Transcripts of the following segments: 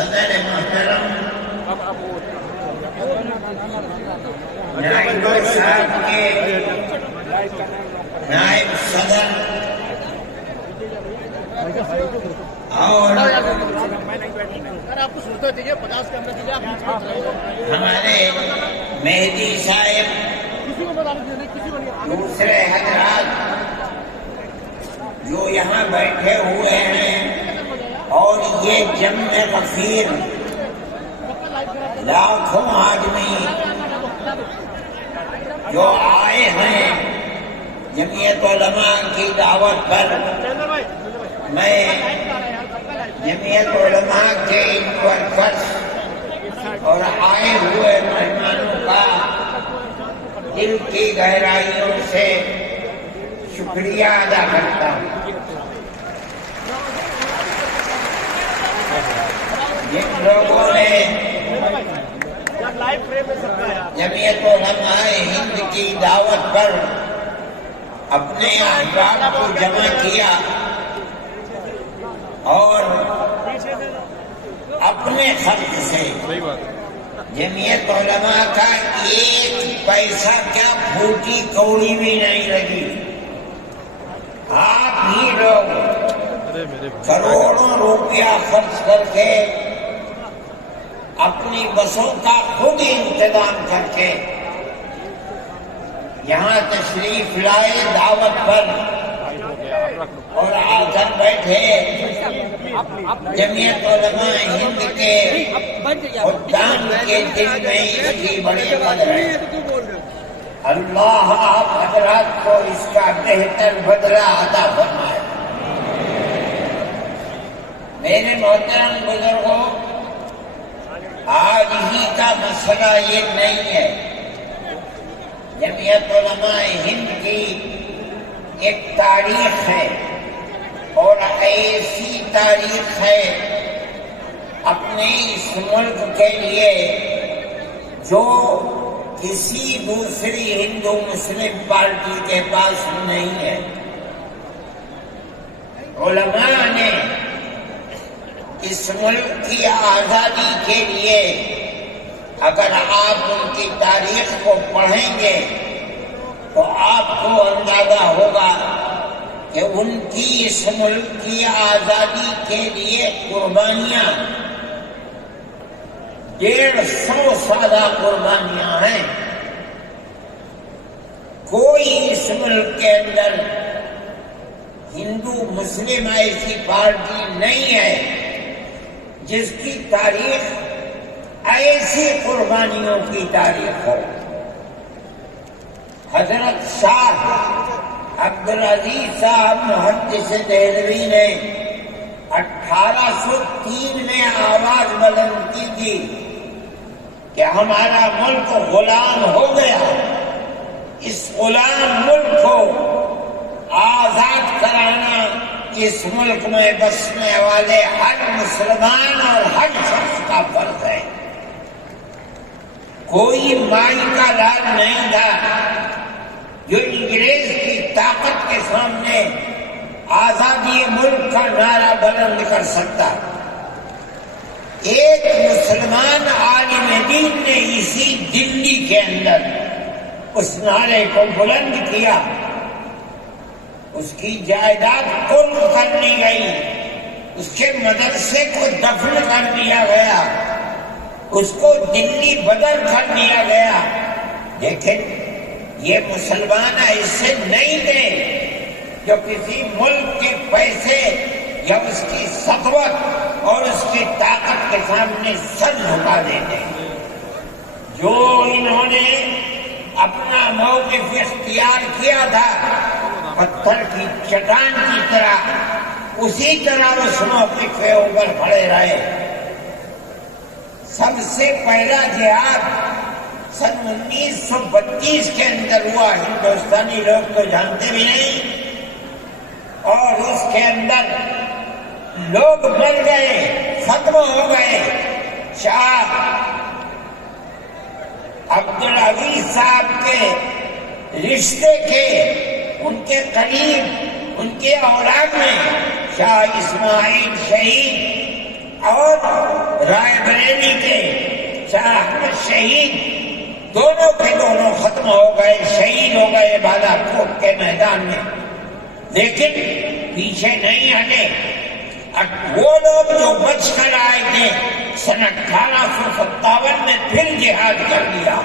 صدر محترم نائب صاحب کے نائب صدر اور ہمارے مہدی صاحب، دوسرے حضرات جو یہاں بیٹھے ہوئے ہیں، اور یہ جمع غفیر لاکھوں آدمی جو آئے ہیں جمعیت علماء کی دعوت پر، میں جمعیت علماء کے ان ورکرز اور آئے ہوئے مہمانوں کا دل کی گہرائیوں سے شکریہ ادا کرتا ہوں۔ جن لوگوں نے جمعیت علماء ہند کی دعوت پر اپنے احباب کو جمع کیا اور اپنے خرچ سے جمعیت علماء کا ایک پیسہ کیا پھوٹی کوڑی بھی نہیں لگی، آپ ہی لوگ کروڑوں روپیہ خرچ کر کے اپنی بسوں کا خود انتظام کر کے یہاں تشریف لائے دعوت پر اور آ کر بیٹھے۔ جمعیت علماء ہند کے خدام کے دل میں اس کی بڑی قدر ہے۔ اللہ آپ حضرات کو اس کا بہتر بدلہ عطا فرمائے۔ میرے محترم بزرگوں، آج ہی کا مسئلہ یہ نہیں ہے۔ جمعیت علماء ہند کی ایک تاریخ ہے، اور ایسی تاریخ ہے اپنے اس ملک کے لیے جو کسی دوسری ہندو مسلم پارٹی کے پاس نہیں ہے۔ علماء نے اس ملک کی آزادی کے لیے، اگر آپ ان کی تاریخ کو پڑھیں گے تو آپ کو اندازہ ہوگا کہ ان کی اس ملک کی آزادی کے لیے قربانیاں 150 سالہ قربانیاں ہیں۔ کوئی اس ملک کے اندر ہندو مسلم ایسی پارٹی نہیں ہے جس کی تاریخ ایسی قربانیوں کی تاریخ ہو۔ حضرت شاہ عبدالعزیز صاحب محدث دہلوی نے 1803 میں آواز بلند کی تھی کہ ہمارا ملک غلام ہو گیا، اس غلام ملک کو آزاد کرانا اس ملک میں بسنے والے ہر مسلمان اور ہر شخص کا فرض ہے۔ کوئی مال کا لال نہیں تھا جو انگریز کی طاقت کے سامنے آزادی ملک کا نعرہ بلند کر سکتا۔ ایک مسلمان عالم دین نے اسی دلی کے اندر اس نعرے کو بلند کیا، اس کی جائیداد قلم کر لی گئی، اس کے مدرسے کو دفن کر دیا گیا، اس کو دلی بدر کر دیا گیا، لیکن یہ مسلمان ایسے نہیں تھے جو کسی ملک کے پیسے یا اس کی سطوت اور اس کی طاقت کے سامنے سر جھکا دیتے۔ جو انہوں نے اپنا موقف اختیار کیا تھا پتھر کی چٹان کی طرح، اسی طرح اس موقف کے اوپر کھڑے رہے۔ سب سے پہلا جہاد سن 1932 کے اندر ہوا، ہندوستانی لوگ تو جانتے بھی نہیں، اور اس کے اندر لوگ مر گئے، ختم ہو گئے۔ شاہ عبدالعزیز صاحب کے رشتے کے، ان کے قریب، ان کے اولاد میں شاہ اسماعیل شہید اور رائے بریلی کے شاہ احمد شہید دونوں کے دونوں ختم ہو گئے، شہید ہو گئے بالا کوٹ کے میدان میں، لیکن پیچھے نہیں ہٹے۔ وہ لوگ جو بچ کر آئے تھے سن 1857 میں پھر جہاد کر لیا،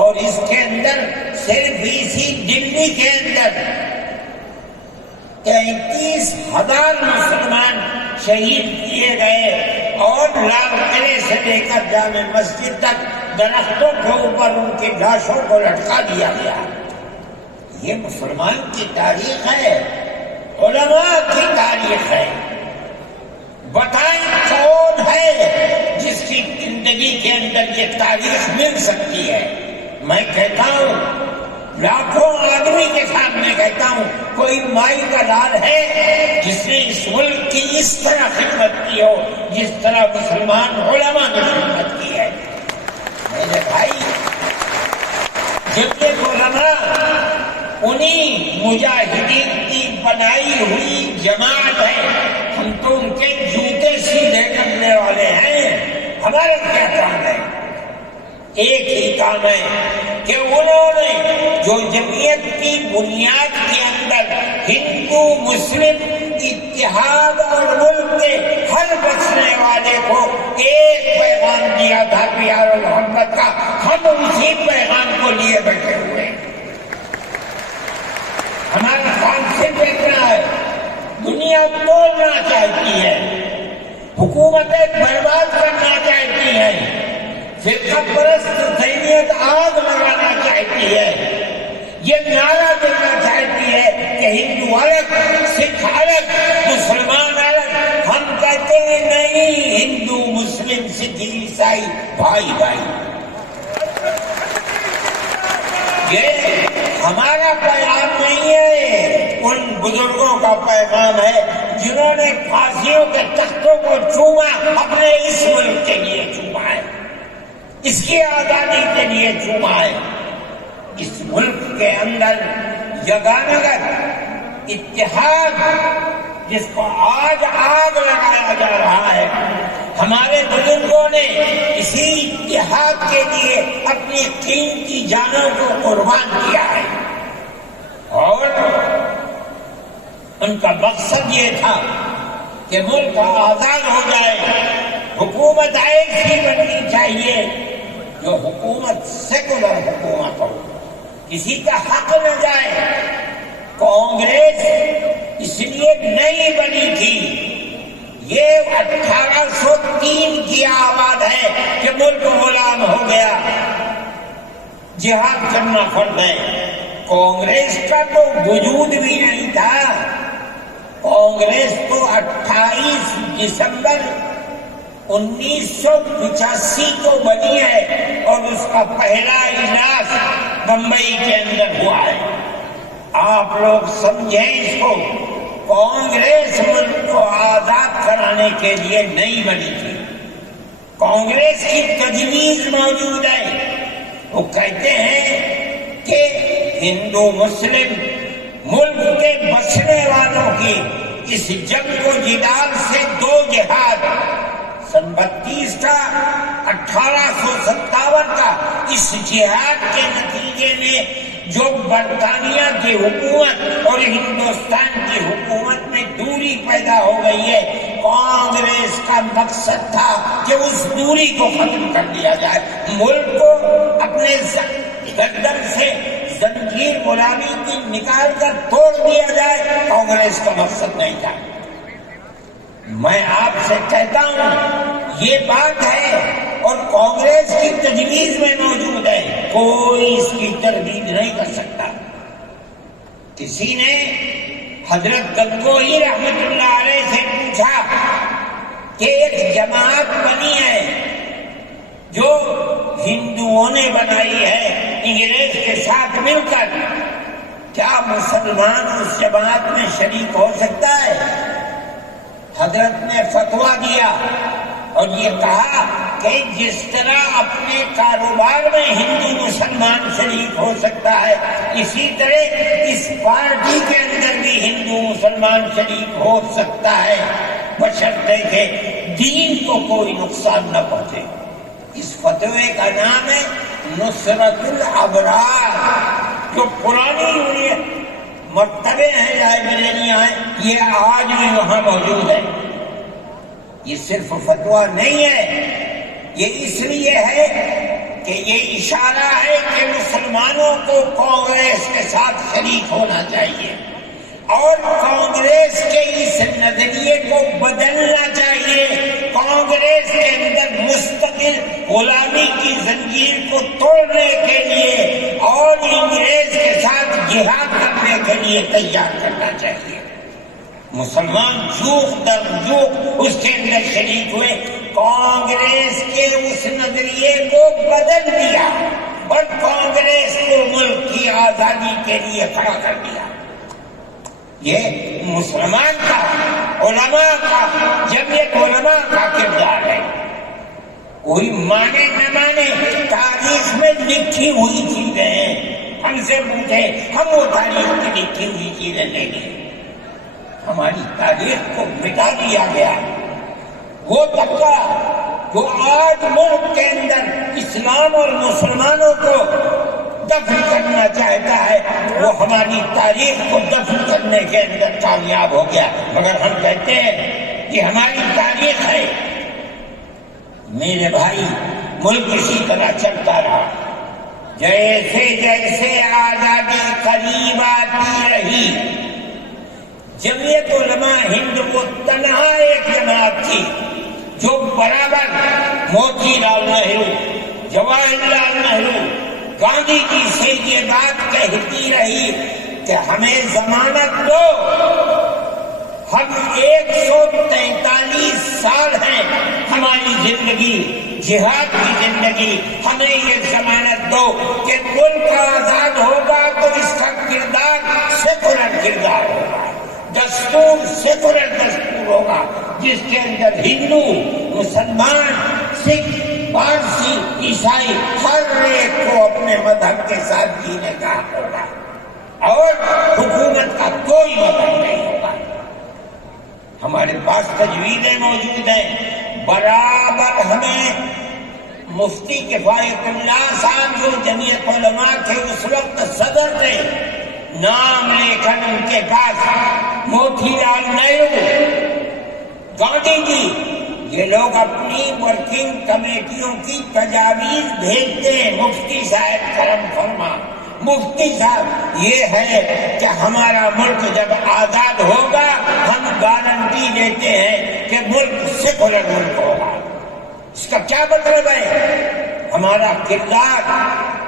اور اس کے اندر صرف اسی دلی کے اندر 33,000 مسلمان شہید کیے گئے، اور لال قلعے سے لے کر جامع مسجد تک درختوں کے اوپر ان کی لاشوں کو لٹکا دیا گیا۔ یہ مسلمان کی تاریخ ہے، علماء کی تاریخ ہے۔ بتائیں کون ہے جس کی زندگی کے اندر یہ تاریخ مل سکتی ہے؟ میں کہتا ہوں، لاکھوں آدمی کے سامنے کہتا ہوں، کوئی مائی کا لال ہے جس نے اس ملک کی اس طرح خدمت کی ہو جس طرح مسلمان علماء نے خدمت کی ہے؟ میرے بھائی، جتنے علماء انہی مجاہدین کی بنائی ہوئی جماعت ہے، ہم تو ان کے جوتے سیدھے کرنے والے ہیں۔ ہمارا کیا کام ہے؟ ایک ہی کام ہے کہ انہوں نے جو جمعیت کی بنیاد کے اندر ہندو مسلم اتحاد اور ملک کے ہر بچنے والے کو ایک پیغام دیا تھا پیار و محبت کا، ہم اسی پیغام کو لیے بیٹھے ہوئے ہیں۔ ہمارا کام صرف اتنا ہے، دنیا توڑنا چاہتی ہے، حکومتیں برباد کرنا چاہتی ہیں، فرقہ پرست ذہنیت آگ لگانا چاہتی ہے، یہ نعرہ دینا چاہتی ہے کہ ہندو الگ، سکھ الگ، مسلمان الگ۔ ہم کہتے ہیں نہیں، ہندو مسلم سکھ عیسائی بھائی بھائی۔ یہ ہمارا پیغام نہیں ہے، ان بزرگوں کا پیغام ہے جنہوں نے پھانسیوں کے تختوں کو چوما، اپنے اس ملک کے لیے چوما ہے، اس کی آزادی کے لیے چوما ہے۔ اس ملک کے اندر یگانگت اتحاد جس کو آج آگ لگایا جا رہا ہے، ہمارے بزرگوں نے اسی اتحاد کے لیے اپنی قیمتی جانوں کو قربان کیا ہے، اور ان کا مقصد یہ تھا کہ ملک آزاد ہو جائے، حکومت ایسی بننی چاہیے جو حکومت سیکولر حکومت ہو، کسی کا حق نہ جائے۔ کانگریس اس لیے نہیں بنی تھی، یہ 1803 کی آواز ہے کہ ملک غلام ہو گیا، جہاد کرنا فرض ہے۔ کانگریس کا تو وجود بھی نہیں تھا، کانگریس تو 28 دسمبر 1985 کو بنی ہے، اور اس کا پہلا اجلاس بمبئی کے اندر ہوا ہے۔ آپ لوگ سمجھیں اس کو، کانگریس ملک کو آزاد کرانے کے لیے نہیں بنی تھی، کانگریس کی تجویز موجود ہے۔ وہ کہتے ہیں کہ ہندو مسلم ملک کے بسنے والوں کی اس جنگ کو جدال سے 2 جہاد، سن 32 کا 1857 کا، اس جہاد کے نتیجے میں جو برطانیہ کی حکومت اور ہندوستان کی حکومت میں دوری پیدا ہو گئی ہے، کانگریس کا مقصد تھا کہ اس دوری کو ختم کر دیا جائے، ملک کو اپنے گردن سے زنجیر غلامی کی نکال کر توڑ دیا جائے۔ کانگریس کا مقصد نہیں تھا۔ میں آپ سے کہتا ہوں یہ بات ہے، اور کانگریس کی تجویز میں موجود ہے، کوئی اس کی تردید نہیں کر سکتا۔ کسی نے حضرت گنگوہی رحمت اللہ علیہ سے پوچھا کہ ایک جماعت بنی ہے جو ہندوؤں نے بنائی ہے انگریز کے ساتھ مل کر، کیا مسلمان اس جماعت میں شریک ہو سکتا ہے؟ حضرت نے فتویٰ دیا اور یہ کہا کہ جس طرح اپنے کاروبار میں ہندو مسلمان شریک ہو سکتا ہے، اسی طرح اس پارٹی کے اندر بھی ہندو مسلمان شریک ہو سکتا ہے۔ بشرطے کہ دین کو کوئی نقصان نہ پہنچے۔ اس فتوے کا نام ہے نصرت الابرار۔ جو پرانی مکتبے ہیں، لائبریریاں ہیں، یہ آج بھی وہاں موجود ہے۔ یہ صرف فتویٰ نہیں ہے، یہ اس لیے ہے کہ یہ اشارہ ہے کہ مسلمانوں کو کانگریس کے ساتھ شریک ہونا چاہیے اور کانگریس کے اس نظریے کو بدلنا چاہیے۔ کانگریس کے اندر مستقل غلامی کی زنجیر کو توڑنے کے لیے اور انگریز کے ساتھ جہاد کرنے کے لیے تیار کرنا چاہیے۔ مسلمان جوخ در جوخ اس کے اندر شریک ہوئے، کانگریس کے اس نظریے کو بدل دیا اور کانگریس کو ملک کی آزادی کے لیے کھڑا کر دیا۔ یہ مسلمان کا، علماء کا، جمعیت علماء کا کردار ہے۔ کوئی مانے نہ مانے، تاریخ میں لکھی ہوئی چیزیں ہیں۔ ہم سے پوچھے، ہم وہ تاریخ کی لکھی ہوئی چیزیں لیں گے؟ ہماری تاریخ کو مٹا دیا گیا۔ وہ طبقہ جو آج ملک کے اندر اسلام اور مسلمانوں کو دفن کرنا چاہتا ہے، وہ ہماری تاریخ کو دفن کرنے کے اندر کامیاب ہو گیا۔ مگر ہم کہتے ہیں کہ ہماری تاریخ ہے۔ میرے بھائی، ملک اسی طرح چلتا رہا، جیسے جیسے آزادی قریب آتی رہی، جمعیت علماء ہند کو تنہا ایک جماعت تھی جو برابر موتی لال نہرو، جواہر لال نہرو، گاندھی جی سے یہ بات کہتی رہی کہ ہمیں ضمانت دو، ہم 143 سال ہیں ہماری زندگی، جہاد کی زندگی، ہمیں یہ ضمانت دو کہ ملک آزاد ہوگا تو اس کا کردار سیکولر کردار ہوگا، دستور سیکولر دستور ہوگا، جس کے اندر ہندو، مسلمان، سکھ، پارسی، عیسائی ہر ایک کو اپنے مذہب کے ساتھ جینے کا حق ہوگا اور حکومت کا کوئی مذہب نہیں ہوگا۔ ہمارے پاس تجویزیں موجود ہیں، برابر ہمیں مفتی کفایت اللہ صاحب جو جمعیت علماء کے اس وقت صدر تھے، نام لے کر ان کے پاس موتی لال نہرو، گاندھی جی، یہ لوگ اپنی ورکنگ کمیٹیوں کی تجاویز بھیجتے ہیں، مفتی صاحب کرم فرما، مفتی صاحب یہ ہے کہ ہمارا ملک جب آزاد ہوگا ہم گارنٹی دیتے ہیں کہ ملک سیکولر ملک ہوگا۔ اس کا کیا مطلب ہے؟ ہمارا کردار،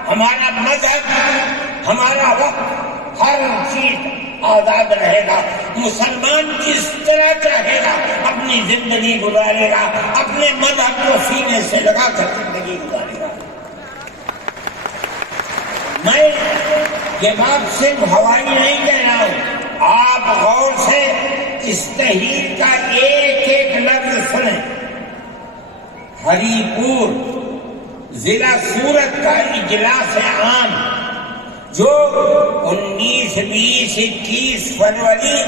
ہمارا مذہب، ہمارا وقت، ہر چیز آزاد رہے گا۔ مسلمان جس طرح چاہے گا اپنی زندگی گزارے گا، اپنے مذہب کو سینے سے لگا کر زندگی گزارے گا۔ میں یہ بات صرف ہوائی نہیں کہہ رہا ہوں، آپ غور سے اس تحریر کا ایک ایک لفظ سنیں۔ ہری پور ضلع سورت کا اجلاس عام جو 19، 20، 21 فروری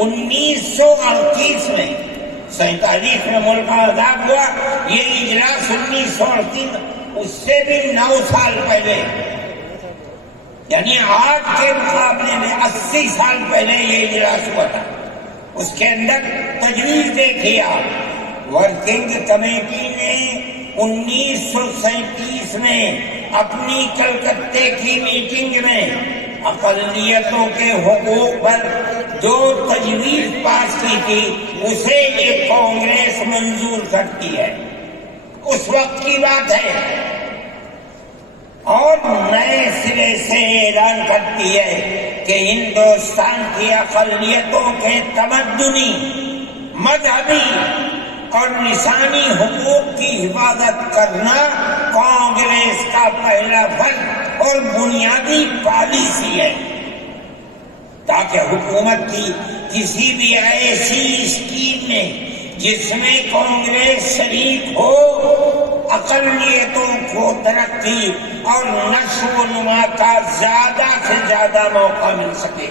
1938 میں 47 میں ملک آزاد ہوا، یہ اجلاس 1938 اس سے بھی 9 سال پہلے، یعنی آج کے مقابلے میں 80 سال پہلے یہ اجلاس ہوا تھا۔ اس کے اندر تجویز دیکھیا، ورکنگ کمیٹی نے 1937 میں اپنی کلکتے کی میٹنگ میں اقلیتوں کے حقوق پر جو تجویز پاس کی تھی اسے یہ کانگریس منظور کرتی ہے، اس وقت کی بات ہے، اور نئے سرے سے اعلان کرتی ہے کہ ہندوستان کی اقلیتوں کے تمدنی، مذہبی اور لسانی حقوق کی حفاظت کرنا کانگریس کا پہلا فرض اور بنیادی پالیسی ہے، تاکہ حکومت کی کسی بھی ایسی اسکیم میں جس میں کانگریس شریک ہو اقلیتوں کو ترقی اور نشو و نما کا زیادہ سے زیادہ موقع مل سکے۔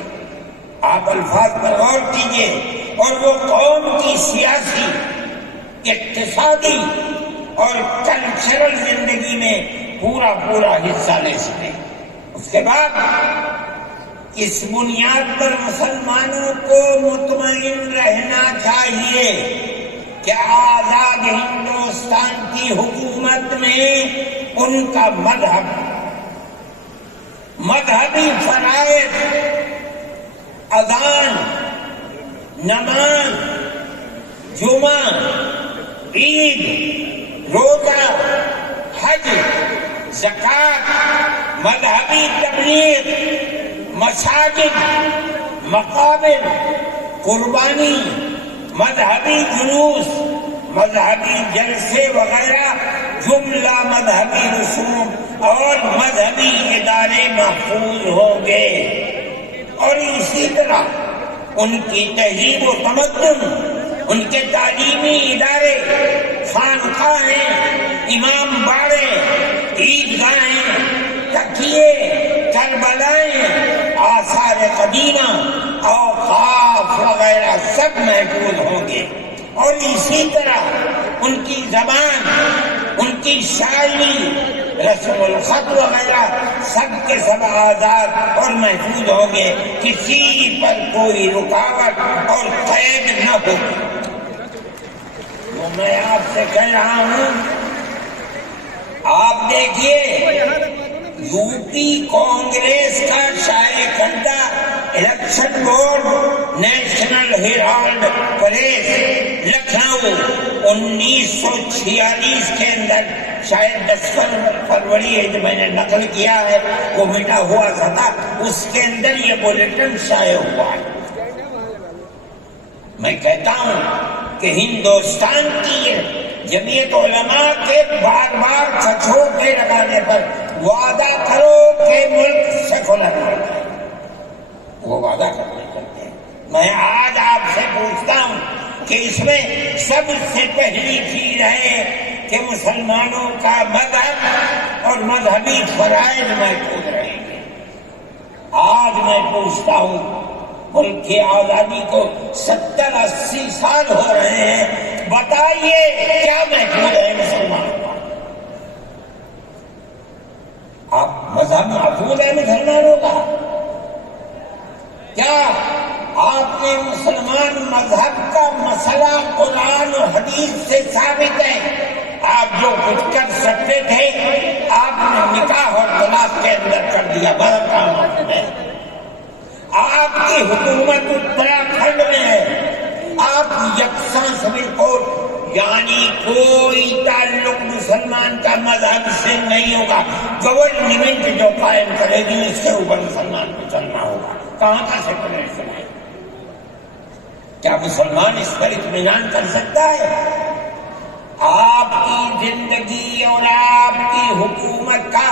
آپ الفاظ پر غور کیجئے، اور وہ قوم کی سیاسی، اقتصادی اور کلچرل زندگی میں پورا حصہ لے سکیں۔ اس کے بعد اس بنیاد پر مسلمانوں کو مطمئن رہنا چاہیے کہ آزاد ہندوستان کی حکومت میں ان کا مذہبی فرائض، اذان، نماز، جمعہ، عید، روزہ، حج، زکوٰۃ، مذہبی تبلیغ، مساجد، مقابر، قربانی، مذہبی جلوس، مذہبی جلسے وغیرہ جملہ مذہبی رسوم اور مذہبی ادارے محفوظ ہوں گے، اور اسی طرح ان کی تہذیب و تمدن، ان کے تعلیمی ادارے، خانقاہیں، امام باڑے، عیدگاہیں، تکیے، کربلائیں، آثار قدیمہ، اوقاف وغیرہ سب محفوظ ہوں گے، اور اسی طرح ان کی زبان، ان کی شاعری، رسم الخط وغیرہ سب کے سب آزاد اور محفوظ ہوں گے، کسی پر کوئی رکاوٹ اور قید نہ ہو۔ تو میں آپ سے کہہ رہا ہوں، آپ دیکھیے یو پی کانگریس کا شائع کردہ election board National Herald press Lucknow 1946 کے اندر، شاید 10 فروری ہے جو میں نے نقل کیا ہے، وہ مٹا ہوا تھا، اس کے اندر یہ بلیٹن شائع ہوا ہے۔ میں کہتا ہوں کہ ہندوستان کی جمعیت علماء کے بار کچھوٹے لگانے پر وعدہ کرو کہ ملک سیکولر ہوگا، وہ وعدہ کرتے ہیں۔ میں آج آپ سے پوچھتا ہوں کہ اس میں سب سے پہلی چیز ہے کہ مسلمانوں کا مذہب اور مذہبی فرائض محفوظ رہیں گے۔ آج میں پوچھتا ہوں، ملک کی آزادی کو 70-80 سال ہو رہے ہیں، بتائیے کیا محفوظ ہے مسلمانوں کا؟ آپ مذہب محفوظ ہے مسلمانوں کا؟ کیا آپ نے مسلمان مذہب کا مسئلہ قرآن و حدیث سے ثابت ہے؟ آپ جو کچھ کر سکتے تھے آپ نے نکاح اور طلاق کے اندر کر دیا، بڑا کام آپ نے۔ آپ کی حکومت اتراکھنڈ میں ہے، آپ یکساں سبھی کو، یعنی کوئی تعلق مسلمان کا مذہب سے نہیں ہوگا۔ گورنمنٹ جو قائم کرے گی اس کے اوپر مسلمان کو چلنا ہوگا۔ کہاں کا سیکولرزم ہے؟ کیا مسلمان اس پر اطمینان کر سکتا ہے؟ آپ کی زندگی اور آپ کی حکومت کا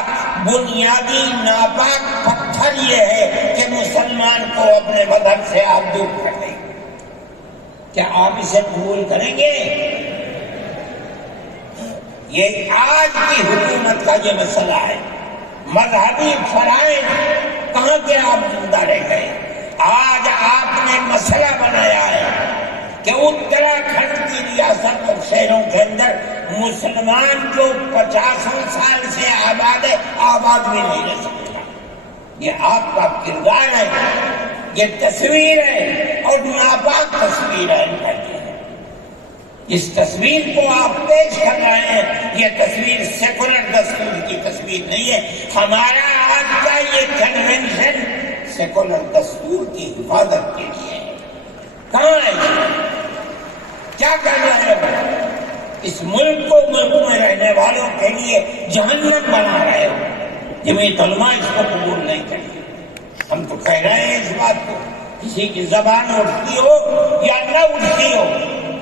بنیادی ناپاک پتھر یہ ہے کہ مسلمان کو اپنے مذہب سے آپ دور کر دیں۔ کیا آپ اسے قبول کریں گے؟ یہ آج کی حکومت کا یہ مسئلہ ہے۔ مذہبی فرائض کہاں کے آپ زندہ رہ گئے؟ آج آپ نے مسئلہ بنایا ہے کہ اتراکھنڈ کی ریاست اور شہروں کے اندر مسلمان جو 50 سال سے آباد ہے، آباد بھی نہیں رہ سکے گا۔ یہ آپ کا کردار ہے، یہ تصویر ہے اور ناپاک تصویر ہے ان کا۔ اس تصویر کو آپ پیش کر رہے ہیں، یہ تصویر سیکولر دستور کی تصویر نہیں ہے۔ ہمارا آج کا یہ کنونشن سیکولر دستور کی حفاظت کے لیے ہے۔ کہاں ہے؟ کیا کر رہے ہو؟ اس ملک کو، ملک میں رہنے والوں کے لیے جہنم بنا رہے ہو۔ جمعیت علماء اس کو قبول نہیں کرتی۔ ہم تو کہہ رہے ہیں اس بات کو، کسی کی زبان اٹھتی ہو یا نہ اٹھتی ہو،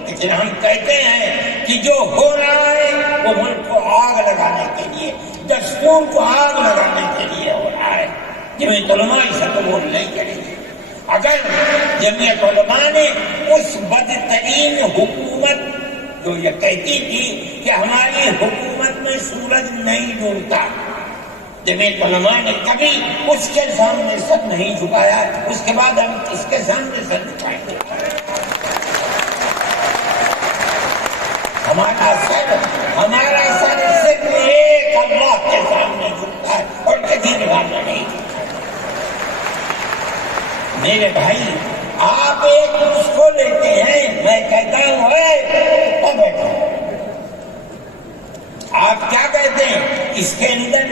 لیکن ہم کہتے ہیں کہ جو ہو رہا ہے وہ ملک کو آگ لگانے کے لیے، دستور کو آگ لگانے کے لیے ہو رہا ہے۔ جمعیت علماء اسے قبول نہیں کرے گی۔ اگر جمعیت علماء نے اس بدترین حکومت جو یہ کہتی تھی کہ ہماری حکومت میں سورج نہیں ڈوبتا، جمعیت علماء نے کبھی اس کے سامنے سر نہیں جھکایا، اس کے بعد ہم کس کے سامنے سر جھکائیں گے؟ ہمارا سر صرف ایک اللہ کے سامنے جھکتا ہے اور کسی نبھانا نہیں جھکتا۔ میرے بھائی، آپ ایک اس کو لیتے ہیں، میں کہتا ہوں بیٹھا، آپ کیا کہتے ہیں؟ اس کے اندر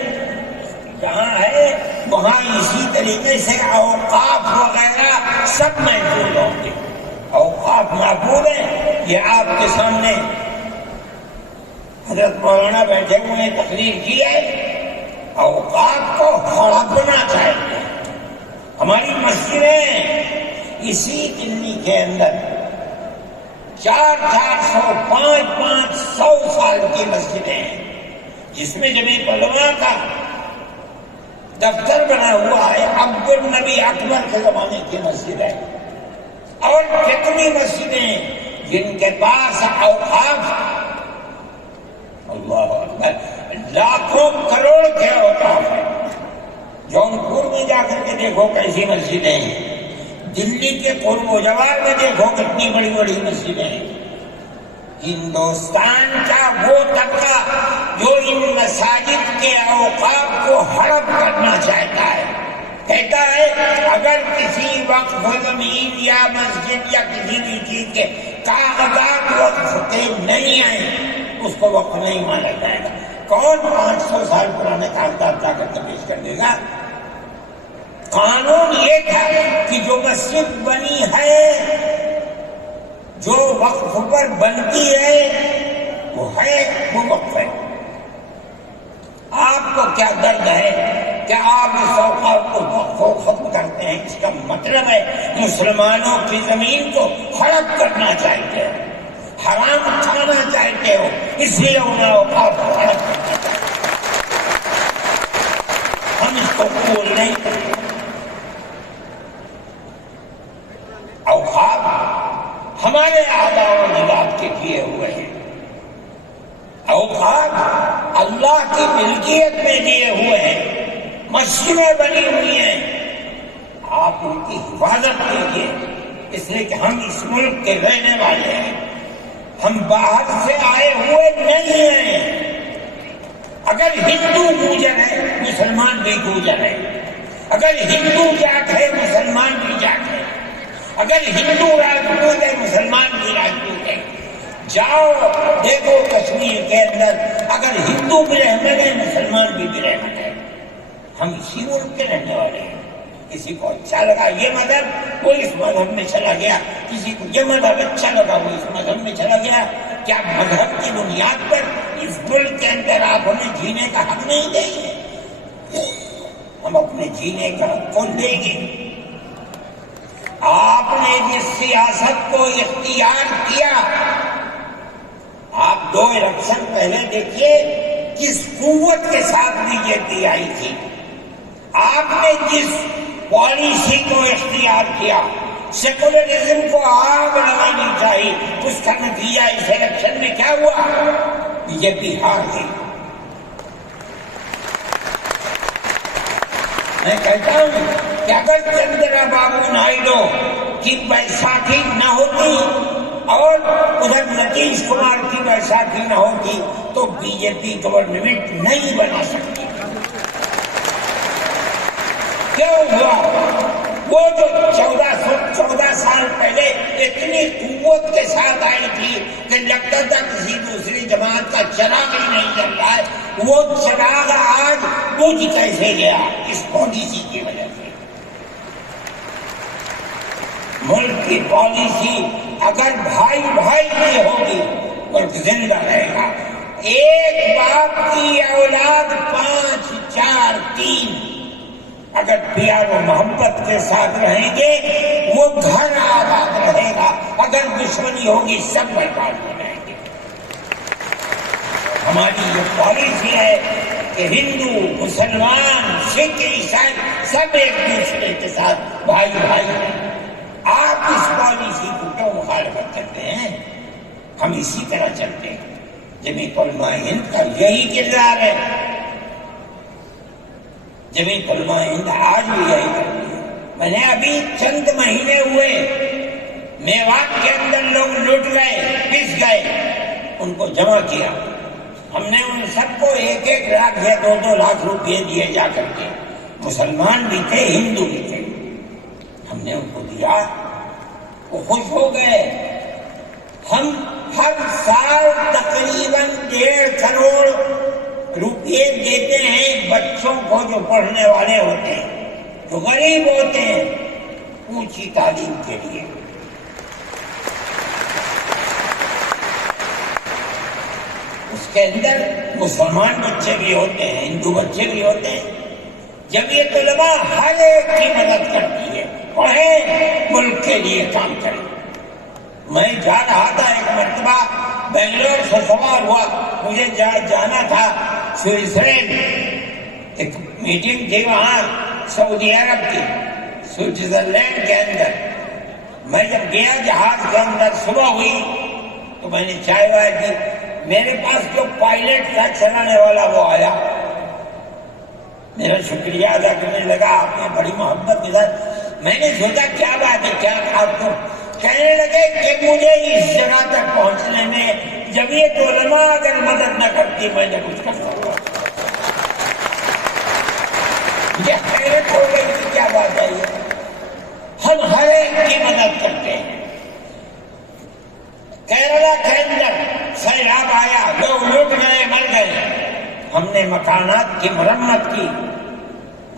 جہاں ہے وہاں اسی طریقے سے اوقاف وغیرہ سب محفوظ ہوں گے۔ اوقاف محفوظ ہیں، یہ آپ کے سامنے حضرت مولانا بیٹھے ہوئے تقریر کی ہے۔ اوقاف کو ہڑپنا چاہیے۔ ہماری مسجدیں اسی دلی کے اندر 400 500 سال کی مسجدیں ہیں، جس میں جمیع علماء کا دفتر بنا ہوا ہے، عبد النبی اکبر کے زمانے کی مسجد ہے۔ اور کتنی مسجدیں جن کے پاس اوقاف، اللہ اکبر، لاکھوں کروڑ کے اوقاف ہیں۔ جونپور میں جا کر کے دیکھو کیسی مسجدیں ہیں، دلی کے قرب و جوار میں دیکھو کتنی بڑی بڑی مسجدیں ہیں۔ ہندوستان کا وہ طبقہ جو ان مساجد کے اوقاف کو ہڑپ کرنا چاہتا ہے، کہتا ہے اگر کسی وقف زمین یا مسجد یا کسی بھی چیز کے کاغذات وقف کے نہیں آئے اس کو وقف نہیں مانا جائے گا۔ کون 500 سال پرانے کاغذات لا کر پیش کر دے گا؟ قانون یہ تھا کہ جو مسجد بنی ہے، جو وقف پر بنتی ہے، وہ وقف ہے۔ آپ کو کیا درد ہے کہ آپ اس اوقاف کو وقف کو ختم کرتے ہیں؟ اس کا مطلب ہے مسلمانوں کی زمین کو ہڑپ کرنا چاہتے ہو، حرام کھانا چاہتے ہو، اس لیے انہیں اوقاف کو ہڑپ کرنا چاہتے ہیں۔ ہم اس کو قبول نہیں کرتے۔ اوقاف ہمارے آباء و اجداد کے کیے ہوئے ہیں، اوقاف اللہ کی ملکیت میں دیے ہوئے ہیں، مسجدیں بنی ہوئی ہیں، آپ ان کی حفاظت کیجیے، اس لیے کہ ہم اس ملک کے رہنے والے ہیں، ہم باہر سے آئے ہوئے نہیں ہیں۔ اگر ہندو گوجر ہے مسلمان بھی گوجر ہے، اگر ہندو جاٹ ہے مسلمان بھی جاٹ ہے، اگر ہندو راجپوت ہے مسلمان بھی راجپوت ہے۔ جاؤ دیکھو کشمیر کے اندر، اگر ہندو بھی رحمت ہے مسلمان بھی رحمت ہے۔ ہم اسی ملک کے رہنے والے ہیں۔ کسی کو اچھا لگا یہ مذہب، وہ اس مذہب میں چلا گیا، کسی کو یہ مذہب اچھا لگا وہ اس مذہب میں چلا گیا۔ کیا مذہب کی بنیاد پر اس ملک کے اندر آپ ہمیں جینے کا حق نہیں دیں گے؟ ہم اپنے جینے کا حق کو دیں گے۔ آپ نے جس سیاست کو اختیار کیا، آپ 2 الیکشن پہلے دیکھیے کس قوت کے ساتھ بی جے پی آئی تھی۔ آپ نے جس پالیسی کو اختیار کیا، سیکولرزم کو آگ لگانی چاہیے، اس کا نتیجہ اس الیکشن میں کیا ہوا؟ بی جے پی ہار گئی۔ میں کہتا ہوں کہ اگر چندرا بابو نائیڈو کی بیساکھی نہ ہوتی اور ادھر نتیش کمار کی بیساکھی نہ ہوتی تو بی جے پی گورنمنٹ نہیں بنا سکتی۔ کیوں ہوا؟ وہ جو 14 سال پہلے اتنی قوت کے ساتھ آئی تھی کہ لگتا تھا کسی دوسری جماعت کا چراغ ہی نہیں جل رہا ہے، وہ چراغ آج بجھ کیسے گیا؟ اس پالیسی کی وجہ سے۔ ملک کی پالیسی اگر بھائی بھائی میں ہوگی ملک زندہ رہے گا۔ ایک باپ کی اولاد 5 4 3 اگر پیار و محبت کے ساتھ رہیں گے وہ گھر آباد رہے گا، اگر دشمنی ہوگی سب برباد ہو جائیں گے۔ ہماری یہ پالیسی ہے کہ ہندو مسلمان سکھ عیسائی سب ایک دوسرے کے ساتھ بھائی بھائی ہیں۔ آپ اس پالیسی کو کیوں مخالفت کرتے ہیں؟ ہم اسی طرح چلتے ہیں۔ جمیعت علماء ہند کا یہی کردار ہے، جمیعت علماء ہند آج بھی یہی کرتی ہے۔ میں نے ابھی چند مہینے ہوئے میوات کے اندر لوگ لٹ گئے، پس گئے، ان کو جمع کیا. ہم نے ان سب کو 1-1 لاکھ یا 2-2 لاکھ روپئے دیے جا کر کے. مسلمان بھی تھے, ہندو بھی تھے. ہم نے ان کو دیا, وہ خوش ہو گئے. ہم ہر سال تقریباً 1.5 کروڑ روپئے دیتے ہیں بچوں کو جو پڑھنے والے ہوتے ہیں, جو غریب ہوتے ہیں, اونچی تعلیم کے لیے. اس کے اندر مسلمان بچے بھی ہوتے ہیں, ہندو بچے بھی ہوتے ہیں. جمعیت علماء ہر ایک کی مدد کرتی ہے. پڑھیں, ملک کے لیے کام کریں. میں جا رہا تھا ایک مرتبہ, بنگلور سے سوار ہوا, مجھے جانا تھا سوئٹزرلینڈ. ایک میٹنگ تھی وہاں سعودی عرب کی, سوئٹزرلینڈ کے اندر. میں جب گیا جہاز کے اندر, صبح ہوئی تو میں نے چائے وائے کی. میرے پاس جو پائلٹ تھا چلانے والا, وہ آیا, میرا شکریہ ادا کرنے لگا آپ نے بڑی محبت کے ساتھ. میں نے سوچا کیا بات ہے, کیا آپ کو. کہنے لگے کہ مجھے اس جگہ تک پہنچنے میں جمعیت علماء اگر مدد نہ کرتی میں نے کچھ کر سکتا. مجھے حیرت ہو گئی کہ کیا بات ہے یہ. ہم ہر ایک کی مدد کرتے ہیں. کیرلا کے اندر سیلاب آیا, لوگ لوٹ گئے, مر گئے. ہم نے مکانات کی مرمت کی,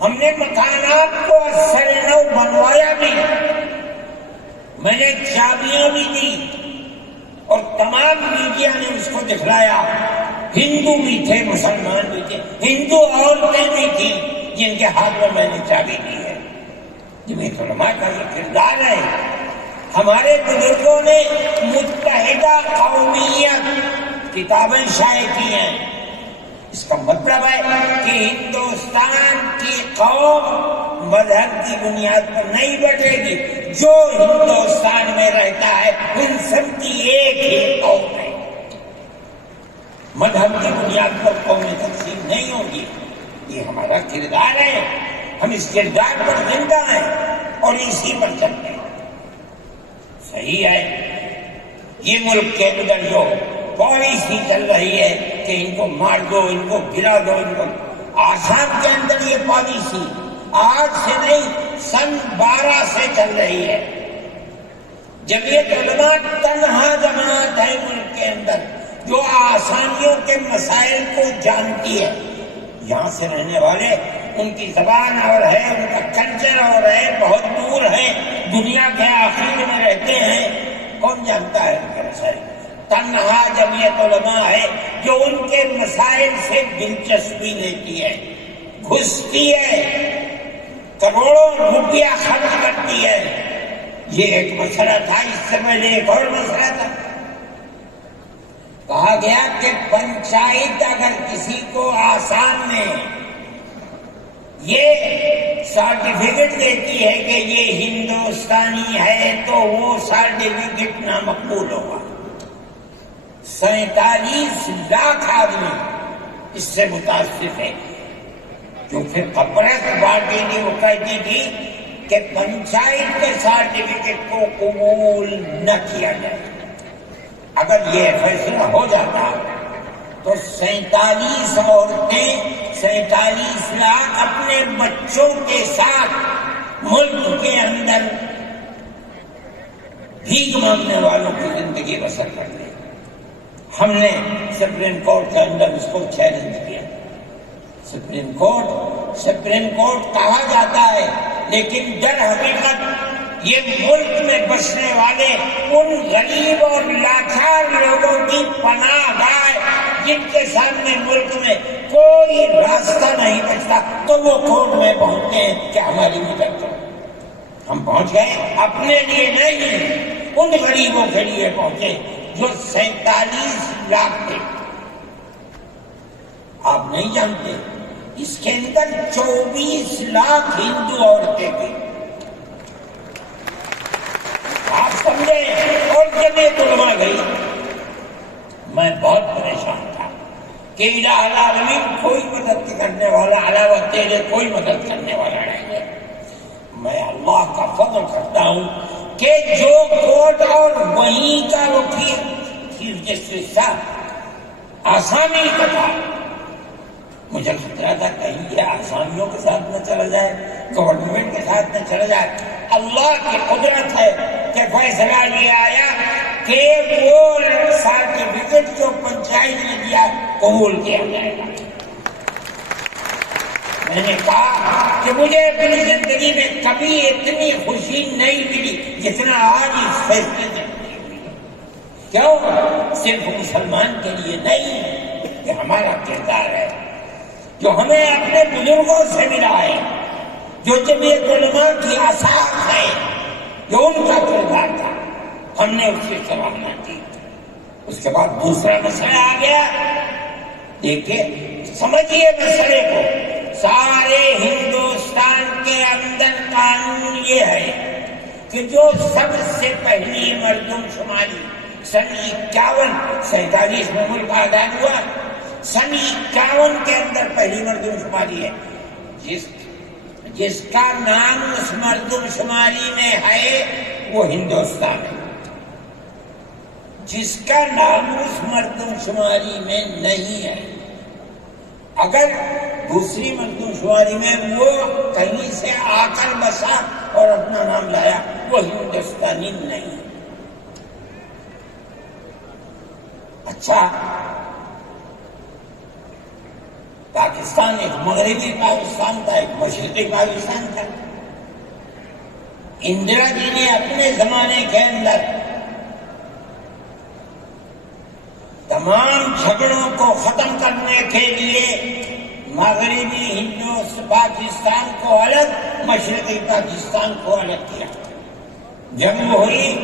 ہم نے مکانات کو اثر نو بنوایا بھی. میں نے چابیاں بھی دی اور تمام میڈیا نے اس کو دکھلایا. ہندو بھی تھے, مسلمان بھی تھے, ہندو عورتیں بھی تھیں جن کے ہاتھ میں نے چابی دی ہے. جمعیت علماء کا یہ کردار ہے. ہمارے بزرگوں نے متحدہ قومیت کتابیں شائع کی ہیں. اس کا مطلب ہے کہ ہندوستان کی قوم مذہب کی بنیاد پر نہیں بٹے گی. جو ہندوستان میں رہتا ہے ان سب کی ایک ہی قوم ہے. مذہب کی بنیاد پر قومیں تقسیم نہیں ہوگی. یہ ہمارا کردار ہے. ہم اس کردار پر زندہ ہیں اور اسی پر چلتے ہیں. صحیح ہے, یہ ملک کے اندر جو پالیسی چل رہی ہے کہ ان کو مار دو, ان کو گرا دو, ان کو. آسام کے اندر یہ پالیسی آج سے نہیں, سن 12 سے چل رہی ہے. جمعیت علماء تنہا جماعت ہے ملک کے اندر جو آسامیوں کے مسائل کو جانتی ہے. یہاں سے رہنے والے, ان کی زبان اور ہے, ان کا کلچر اور ہے, بہت دور ہے, دنیا کے آخر میں رہتے ہیں. کون جانتا ہے ان کے مسائل؟ تنہا جمعیت علماء ہے جو ان کے مسائل سے دلچسپی لیتی ہے, گھستی ہے, کروڑوں روپیہ خرچ کرتی ہے. یہ ایک مسئلہ تھا. اس سے پہلے ایک اور مسئلہ تھا. کہا گیا کہ پنچایت اگر کسی کو آسام میں یہ سرٹیفکیٹ دیتی ہے کہ یہ ہندوستانی ہے تو وہ سرٹیفکیٹ نامقبول ہوگا. 47 لاکھ آدمی اس سے متاثر ہے. جو پھر قبرص پارٹی تھی وہ کہتی تھی کہ پنچایت کے سرٹیفکیٹ کو قبول نہ کیا جائے. اگر یہ فیصلہ ہو جاتا تو 47 عورتیں 47 لاکھ اپنے بچوں کے ساتھ ملک کے اندر بھیک مانگنے والوں کی زندگی بسر کر دی. ہم نے سپریم کورٹ کے اندر اس کو چیلنج کیا. سپریم کورٹ کہا جاتا ہے لیکن در حقیقت یہ ملک میں بسنے والے ان غریب اور لاچار لوگوں کی پناہ گاہ جن کے سامنے ملک میں کوئی راستہ نہیں بچتا تو وہ کورٹ میں پہنچتے ہیں کہ ہماری مدد کرو. ہم پہنچ گئے, اپنے لیے نہیں, ان غریبوں کے لیے پہنچے جو 47 لاکھ تھے. آپ نہیں جانتے اس کے اندر 24 لاکھ ہندو عورتیں تھیں. آپ سمجھے, اور جمعیت علماء گئی. میں بہت پریشان تھا کہ الہ العالمین کوئی مدد کرنے والا علاوہ تیرے کوئی مدد کرنے والا نہیں ہے. میں اللہ کا فضل کرتا ہوں کہ جو کورٹ اور وہیں کا وکیل چیف جسٹس صاحب آسامی کا تھا. مجھے خطرہ تھا کہیں یہ آسامیوں کے ساتھ نہ چلا جائے, گورنمنٹ کے ساتھ نہ چلا جائے. اللہ کی قدرت ہے کہ فیصلہ یہ آیا کہ وہ سرٹیفکیٹ جو پنچایت نے دیا قبول کیا جائے گا. میں نے کہا کہ مجھے اپنی زندگی میں کبھی اتنی خوشی نہیں ملی جتنا آج اس فیصلے سے ملی. کیوں؟ صرف مسلمان کے لیے نہیں, کہ ہمارا کردار ہے جو ہمیں اپنے بزرگوں سے ملا ہے, جو جمعیت علماء کی اساس ہے, جو ان کا کردار تھا, ہم نے اس سے سراہنا کی. اس کے بعد دوسرا مسئلہ آ گیا. دیکھیے سمجھیے مسئلے کو, سارے ہندوستان کے اندر قانون یہ ہے کہ جو سب سے پہلی مردم شماری سن 47 میں ملک آزاد ہوا, سن 51 کے اندر پہلی مردم شماری ہے. جس کا نام اس مردم شماری میں ہے وہ ہندوستان ہے. جس کا نام اس مردم شماری میں نہیں ہے, اگر دوسری مردم شماری میں وہ کہیں سے آ کر بسا اور اپنا نام لایا, وہ ہندوستانی نہیں. اچھا, پاکستان ایک مغربی پاکستان تھا, ایک مشرقی پاکستان تھا. اندرا جی نے اپنے زمانے کے اندر تمام جھگڑوں کو ختم کرنے کے لیے مغربی پاکستان کو الگ, مشرقی پاکستان کو الگ کیا. جنگ ہوئی,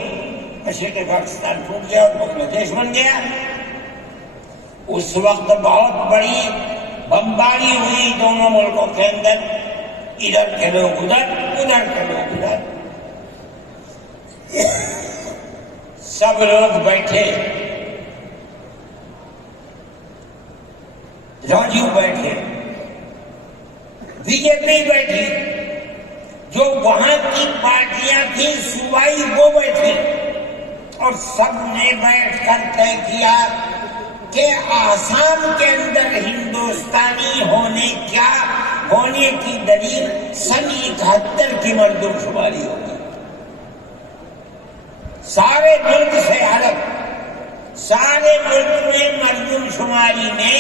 مشرقی پاکستان ٹوٹ گیا اور بنگلہ دیش بن گیا. اس وقت بہت بڑی بمباری ہوئی دونوں ملکوں کے اندر, ادھر کے لوگ ادھر, ادھر کے لوگ ادھر. سب لوگ بیٹھے, راجیو بیٹھے, بی جے پی بیٹھی, جو وہاں کی پارٹیاں تھیں صوبائی وہ بیٹھی, اور سب نے بیٹھ کر طے کیا کہ آسام کے اندر ہندوستانی ہونے کی دلیل سن 71 کی مردم شماری ہوگی. سارے ملک سے الگ, سارے ملک میں مردم شماری میں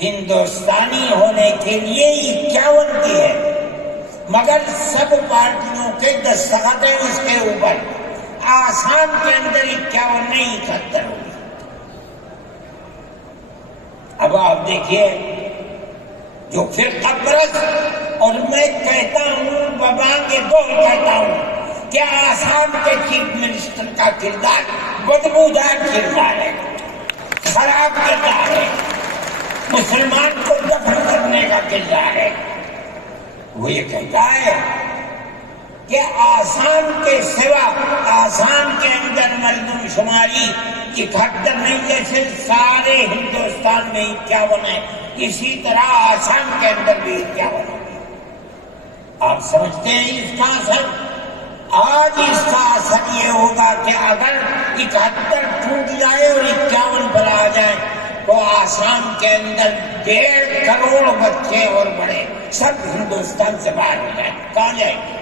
ہندوستانی ہونے کے لیے 51 کی ہے, مگر سب پارٹیوں کے دستخط ہیں اس کے اوپر. آسام کے اندر 51 نہیں 71 ہوگی. اب آپ دیکھیے, جو فرقہ پرست, اور میں کہتا ہوں ببانگ دور کہتا ہوں کہ آسام کے چیف منسٹر کا کردار بدبودار کردار ہے, خراب کردار ہے, مسلمان کو دفن کرنے کا کردار ہے. وہ یہ کہتا ہے کہ آسام کے سوا آسام کے اندر مردم شماری 71 نہیں, جیسے سارے ہندوستان میں 51 ہے, اسی طرح آسام کے اندر بھی 51 ہے. آپ سمجھتے ہیں اس کا اثر؟ آج اس کا اثر یہ ہوگا کہ اگر 71 ٹوٹ جائے اور 51 پر آ جائے تو آسام کے اندر 1.5 کروڑ بچے اور بڑے سب ہندوستان سے باہر ہو جائیں. کہاں جائیں گے؟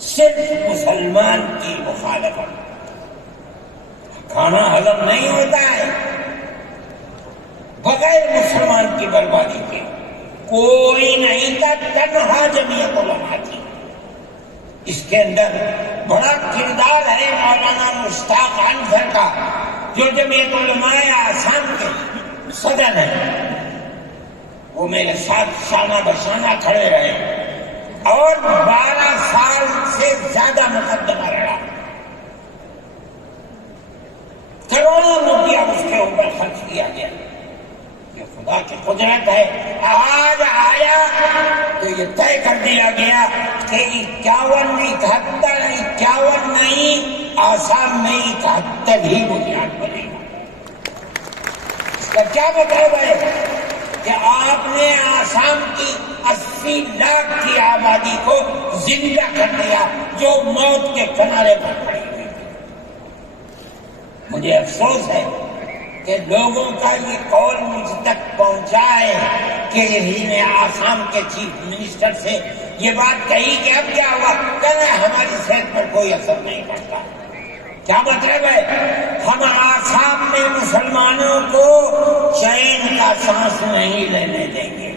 صرف مسلمان کی مخالفت, کھانا ہضم نہیں ہوتا ہے بغیر مسلمان کی بربادی کے. کوئی نہیں تھا, تنہا جمعیت علماء تھی. اس کے اندر بڑا کردار ہے مولانا مشتاق انصر کا, جو جمعیت علماء آسام کے صدر ہیں. وہ میرے ساتھ شانہ بشانہ کھڑے رہے اور 12 سال سے زیادہ مقدمہ لڑا. کروڑوں روپیہ اس کے اوپر خرچ کیا گیا. یہ خدا کی قدرت ہے. آج آیا تو یہ طے کر دیا گیا کہ 51 نہیں, آسام میں 71 ہی بنیاد بنے گا. اس کا کیا مطلب ہے کہ آپ نے آسام کی 80 لاکھ کی آبادی کو زندہ کر دیا جو موت کے کنارے پر پڑی ہوئی. مجھے افسوس ہے کہ لوگوں کا یہ قول مجھ تک پہنچا ہے کہ انہی نے آسام کے چیف منسٹر سے یہ بات کہی کہ اب کیا ہوا، کہنا ہماری صحت پر کوئی اثر نہیں پڑتا۔ کیا مطلب ہے؟ ہم آسام میں مسلمانوں کو چین کا سانس نہیں لینے دیں گے۔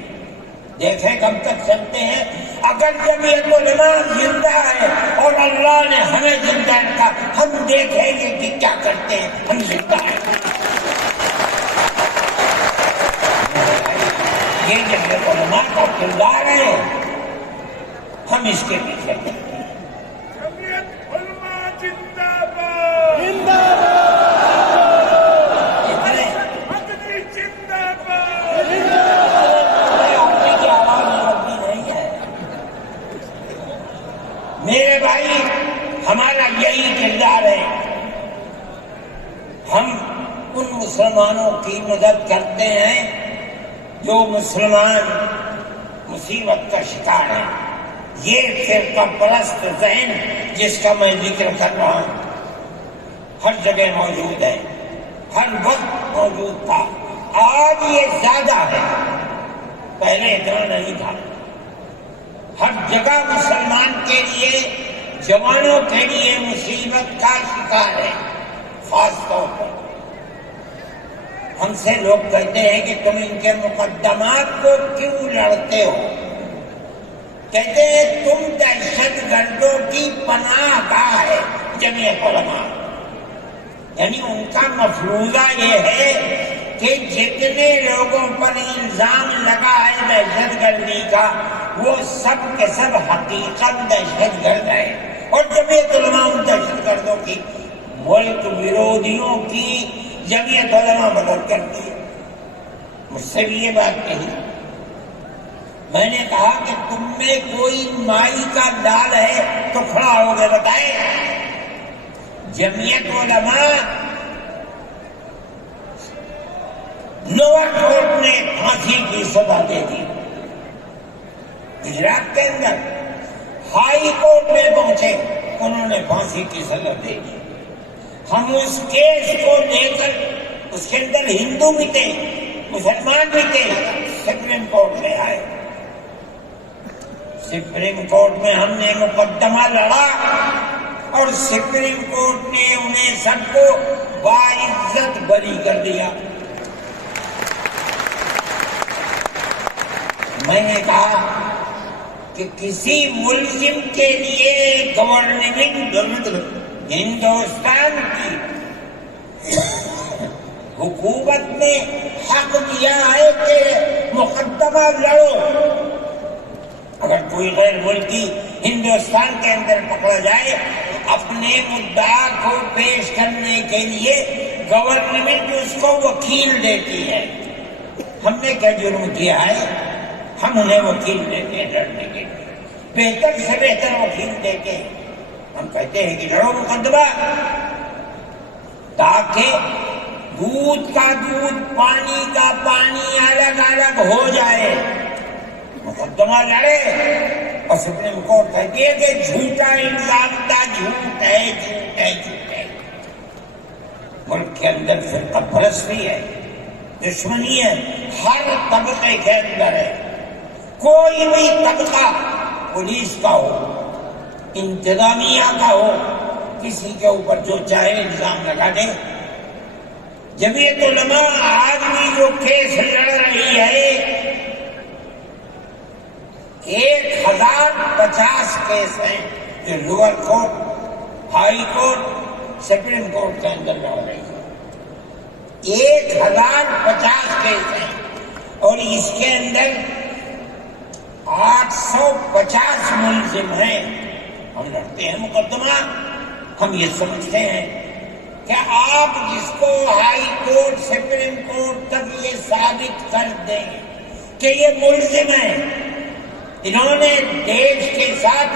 دیکھیں کب تک چلتے ہیں۔ اگر جمعیت علماء زندہ ہے اور اللہ نے ہمیں زندہ رکھا، ہم دیکھیں گے کہ کیا کرتے ہیں۔ ہم زندہ ہیں۔ یہ جمعیت علماء کا کردار ہے، ہم اس کے پیچھے ہیں۔ جمعیت علماء زندہ باد، میرے بھائی، ہمارا یہی کردار ہے۔ ہم ان مسلمانوں کی مدد کرتے ہیں جو مسلمان مصیبت کا شکار ہے۔ یہ فرقہ پرست ذہن جس کا میں ذکر کر رہا ہوں ہر جگہ موجود ہے، ہر وقت موجود تھا، آج یہ زیادہ ہے، پہلے اتنا نہیں تھا۔ ہر جگہ مسلمان کے لیے، جوانوں کے لیے مصیبت کا شکار ہے۔ خاص طور پر ہم سے لوگ کہتے ہیں کہ تم ان کے مقدمات کو کیوں لڑتے ہو؟ کہتے ہیں تم دہشت گردوں کی پناہ گاہ ہے جمعیت علماء۔ یعنی ان کا مفروضہ یہ ہے کہ جتنے لوگوں پر الزام لگا ہے دہشت گردی کا، وہ سب کے سب حقیقت دہشت گرد ہے، اور جمعیت علماء ان دہشت گردوں کی، ملک ویرودھیوں کی جمعیت علماء مدد کرتی ہے۔ مجھ سے بھی یہ بات کہی، میں نے کہا کہ تم میں کوئی مائی کا لال ہے تو کھڑا ہو گئے بتائے۔ جمعیت علماء لوور کورٹ نے پھانسی کی سزا دے دی، گجرات کے اندر ہائی کورٹ میں پہنچے، انہوں نے پھانسی کی سزا دے دی۔ ہم اس کیس کو لے کر، اس کے اندر ہندو بھی تھے، مسلمان بھی تھے، سپریم کورٹ میں آئے۔ سپریم کورٹ میں ہم نے مقدمہ لڑا اور سپریم کورٹ نے انہیں سب کو باعزت بری کر دیا۔ میں نے کہا کہ کسی ملزم کے لیے گورنمنٹ ہندوستان کی حکومت نے حق دیا ہے کہ مقدمہ لڑو۔ اگر کوئی غیر ملکی ہندوستان کے اندر پکڑا جائے، اپنے مدعا کو پیش کرنے کے لیے گورنمنٹ اس کو وکیل دیتی ہے۔ ہم نے کیا جرم کیا ہے؟ ہم انہیں وکیل دیتے ہیں لڑنے کے لیے، بہتر سے بہتر وکیل دیتے ہیں۔ ہم کہتے ہیں کہ لڑو مقدمہ، تاکہ دودھ کا دودھ، پانی کا پانی الگ الگ ہو جائے۔ مقدمہ لڑے اور سپریم کورٹ کہتی ہے کہ جھوٹا الزام تھا، جھوٹ ہے، جھوٹ ہے، جھوٹ ہے۔ ملک کے اندر فرقہ پرستی ہے، دشمنی ہے، ہر طبقے کے اندر ہے۔ کوئی بھی طبقہ، پولیس کا ہو، انتظامیہ کا ہو، کسی کے اوپر جو چاہے الزام لگا دے۔ جمعیت علماء آج بھی جو کیس لڑ رہی ہے، 1050 کیس ہیں جو lower court, high court, supreme court کے اندر لڑ رہی ہے۔ 1050 کیس ہیں، اور اس کے اندر 850 ملزم ہیں۔ ہم لڑتے ہیں مقدمہ، ہم یہ سمجھتے ہیں کہ آپ جس کو ہائی کورٹ، سپریم کورٹ تک یہ ثابت کر دیں کہ یہ ملزم ہے، انہوں نے دیش کے ساتھ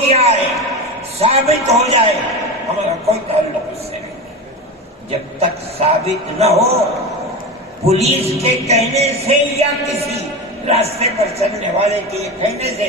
کیا ہے، ثابت ہو جائے، ہمارا کوئی تعلق اس سے نہیں۔ جب تک ثابت نہ ہو، پولیس کے کہنے سے یا کسی راستے پر چلنے والے کے کہنے سے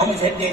ہم اسے دیش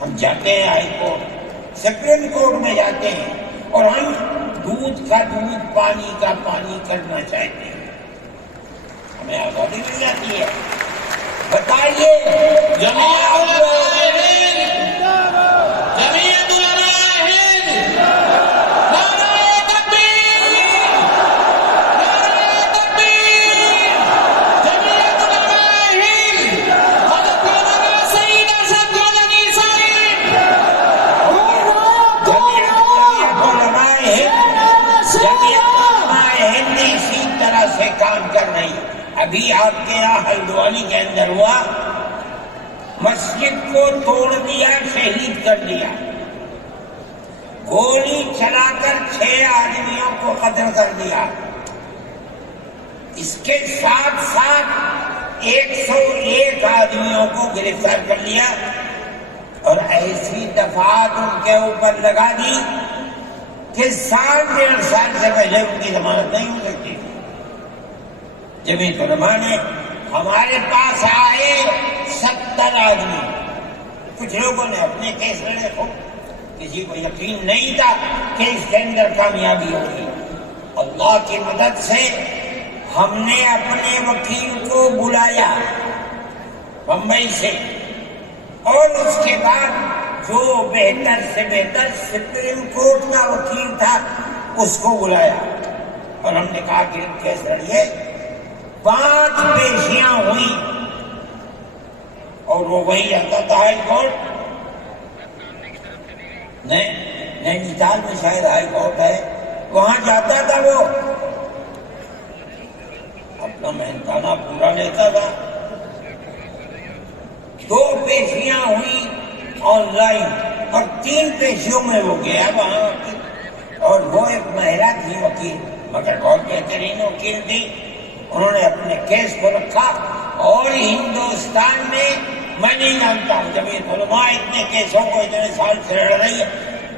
ہم جاتے ہیں ہائی کورٹ، سپریم کورٹ میں جاتے ہیں اور ہم دودھ کا دودھ پانی کا پانی کرنا چاہتے ہیں، ہمیں آزادی مل جاتی ہے۔ بتائیے جمعیت علماء ہند، جمعیت علماء ہند، نعرہ تکبیر، نعرہ تکبیر، جمعیت علماء ہند، حضرت مولانا سعید ارشد مدنی صاحب، جمعیت علماء ہند اسی طرح سے کام کر رہی ہے۔ ابھی آپ کے یہاں ہلدوانی کے اندر ہوا، مسجد کو توڑ دیا، شہید کر دیا، گولی چلا کر 6 آدمیوں کو قتل کر دیا، اس کے ساتھ ساتھ 101 آدمیوں کو گرفتار کر لیا اور ایسی دفعات ان کے اوپر لگا دی کہ 1.5 سال سے پہلے ان کی ضمانت نہیں ہو سکتی۔ جمعیت علماء نے ہمارے پاس آئے 70 آدمی، کچھ لوگوں نے اپنے کیس لڑے، کسی کو یقین نہیں تھا کہ اس کے اندر کامیابی ہوگی۔ اللہ کی مدد سے ہم نے اپنے وکیل کو بلایا بمبئی سے، اور اس کے بعد جو بہتر سے بہتر سپریم کورٹ کا وکیل تھا اس کو بلایا اور ہم نے کہا کہ کیس لڑیے۔ 5 پیشیاں ہوئی اور وہ وہی رہتا تھا ہائی کورٹ، نینی تال میں شاید ہائی کورٹ ہے، وہاں جاتا تھا، وہ اپنا محنتانہ پورا لیتا تھا۔ 2 پیشیاں ہوئی آن لائن اور 3 پیشیوں میں وہ گیا وہاں، اور وہ ایک مہیلا تھی وکیل، مگر بہت بہترین وکیل تھی۔ انہوں نے اپنے کیس کو رکھا اور ہندوستان میں میں نہیں جانتا ہوں جمعیت علماء اتنے کیسوں کو اتنے سال سے لڑ رہی ہے،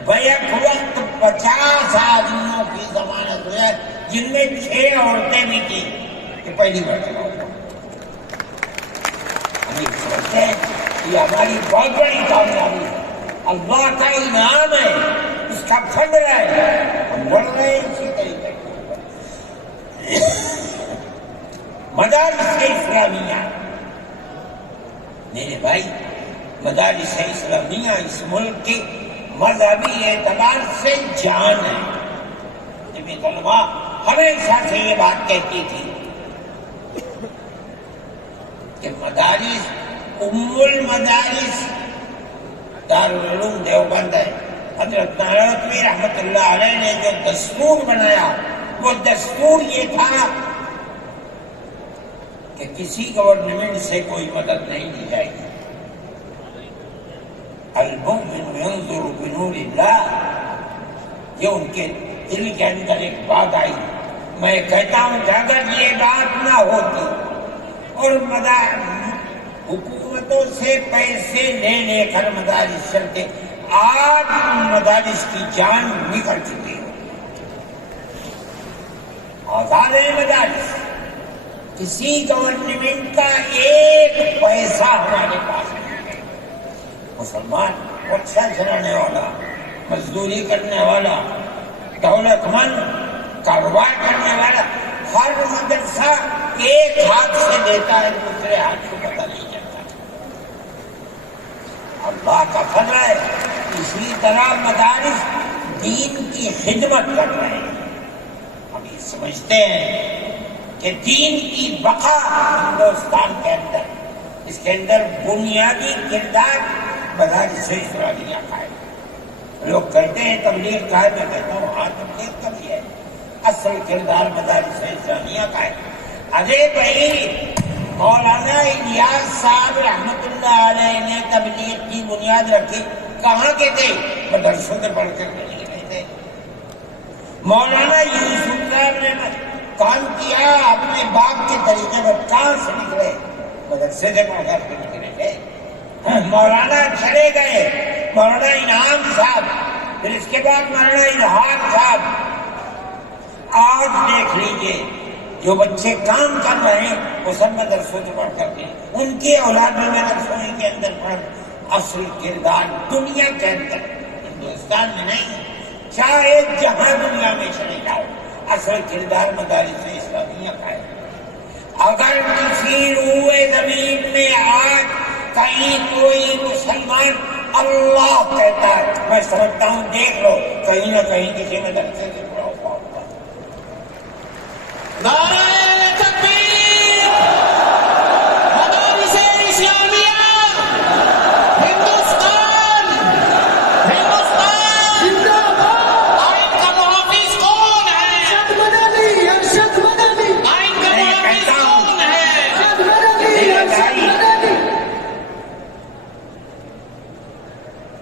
بیک وقت 50 آدمیوں کی ضمانت ہوئی ہے، جن میں 6 عورتیں بھی تھیں، کہ پہلی مرتبہ ہوا۔ ہم یہ سمجھتے ہیں کہ ہماری بہت بڑی کامیابی ہے، اللہ کا انعام ہے، اس کا فضل ہے، ہم لڑ رہے ہیں اسی طریقے سے۔ مدارس اسلامیہ، میرے بھائی، مدارس اسلامیہ اس ملک کی مذہبی اعتبار سے جان ہے۔ جمعیت علماء ہمیشہ سے یہ بات کہتی تھی کہ مدارس ام المدارس دارالعلوم دیوبند ہے۔ حضرت نانوتوی رحمۃ اللہ علیہ نے جو دستور بنایا، وہ دستور یہ تھا کہ کسی گورنمنٹ سے کوئی مدد نہیں دی جائے گی۔ المؤمن ينظر بنور اللہ، یہ ان کے دل کے اندر ایک بات آئی۔ میں کہتا ہوں کہ اگر یہ بات نہ ہوتی اور حکومتوں سے پیسے لے کر مدارس چلتے، آج مدارس کی جان نکل چکی ہے۔ آزاد ہے مدارس، کسی گورنمنٹ کا ایک پیسہ ہمارے پاس نہیں ہے۔ مسلمان رکشا چلانے والا، مزدوری کرنے والا، دولت مند، کاروبار کرنے والا، ہر مدرسہ ایک ہاتھ سے دیتا ہے، دوسرے ہاتھ کو پتہ نہیں چلتا۔ اللہ کا فضل ہے۔ اسی طرح مدارس دین کی خدمت کر رہے ہیں۔ ہم یہ سمجھتے ہیں کہ دین کی بقا ہندوستان کے اندر، اس کے اندر بنیادی کردار مدارس اسلامیہ کا ہے۔ لوگ کہتے ہیں تبلیغ کا ہے، میں کہتا ہوں ہاں تبلیغ کا بھی ہے، اصل کردار مدارس اسلامیہ کا ہے۔ ارے بھائی، مولانا الیاس صاحب رحمۃ اللہ علیہ نے تبلیغ کی بنیاد رکھی، کہاں کے تھے؟ مدرسوں سے پڑھ کر نہیں گئے تھے۔ مولانا یوسف صاحب نے کام کیا اپنے باپ کے طریقے پر، کہاں سے نکلے؟ مدرسے سے پڑھ کر نکلے تھے۔ مولانا چلے گئے، مولانا انعام صاحب، پھر اس کے بعد مولانا الہام صاحب۔ آج دیکھ لیجئے جو بچے کام کر رہے ہیں وہ سب مدرسوں سے پڑھ کر کے، ان کی اولاد بھی مدرسوں کے اندر پڑھ۔ اصل کردار دنیا کے اندر ہندوستان میں نہیں، چاہے جہاں دنیا میں چلے جاؤ، اصل کردار مدارس اسلامیہ کا ہے۔ اگر کسی روئے زمین میں آج کہیں کوئی مسلمان اللہ کہتا ہے، میں سمجھتا ہوں دیکھ لو کہیں نہ کہیں کسی مدرسے سے جڑا ہوا ہوگا۔ نعرہ تکبیر! مدارس اسلامیہ ہندوستان زندہ باد! آئین کا محافظ کون ہے؟ ارشد مدنی! ارشد مدنی! آئین کا محافظ کون ہے؟ ارشد مدنی! ارشد مدنی!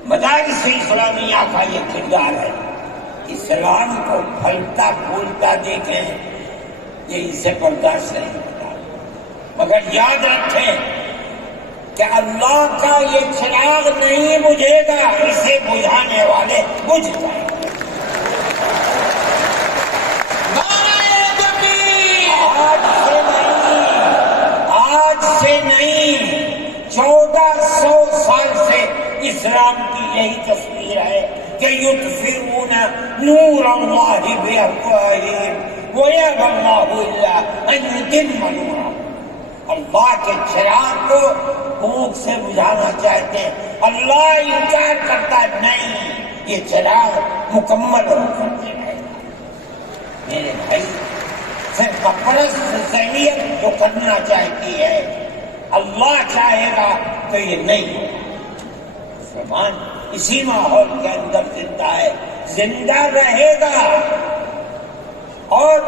مدارس اسلامیہ کا یہ کردار ہے۔ اسلام کو پھلتا پھولتا دیکھیں، یہ اسے برداشت نہیں ہوتا، مگر یاد رکھیں کہ اللہ کا یہ چراغ نہیں بجھے گا، اسے بجھانے والے بجھ جائیں گے۔ نعرہ تکبیر! آج سے نہیں 1400 سال سے اسلام کی یہی تصویر ہے کہ یطفئون نور اللہ بافواہہم ویأبی اللہ الا ان یتم نورہ۔ اللہ کے چراغ کو بھوک سے بجھانا چاہتے ہیں، اللہ انکار کرتا ہے نہیں، یہ چراغ مکمل ہو کر کے رہے گا۔ میرے بھائی، صرف پرست ذہنیت جو کرنا چاہتی ہے، اللہ چاہے گا تو یہ نہیں ہوگا۔ مسلمان اسی ماحول کے اندر زندہ ہے، زندہ رہے گا، اور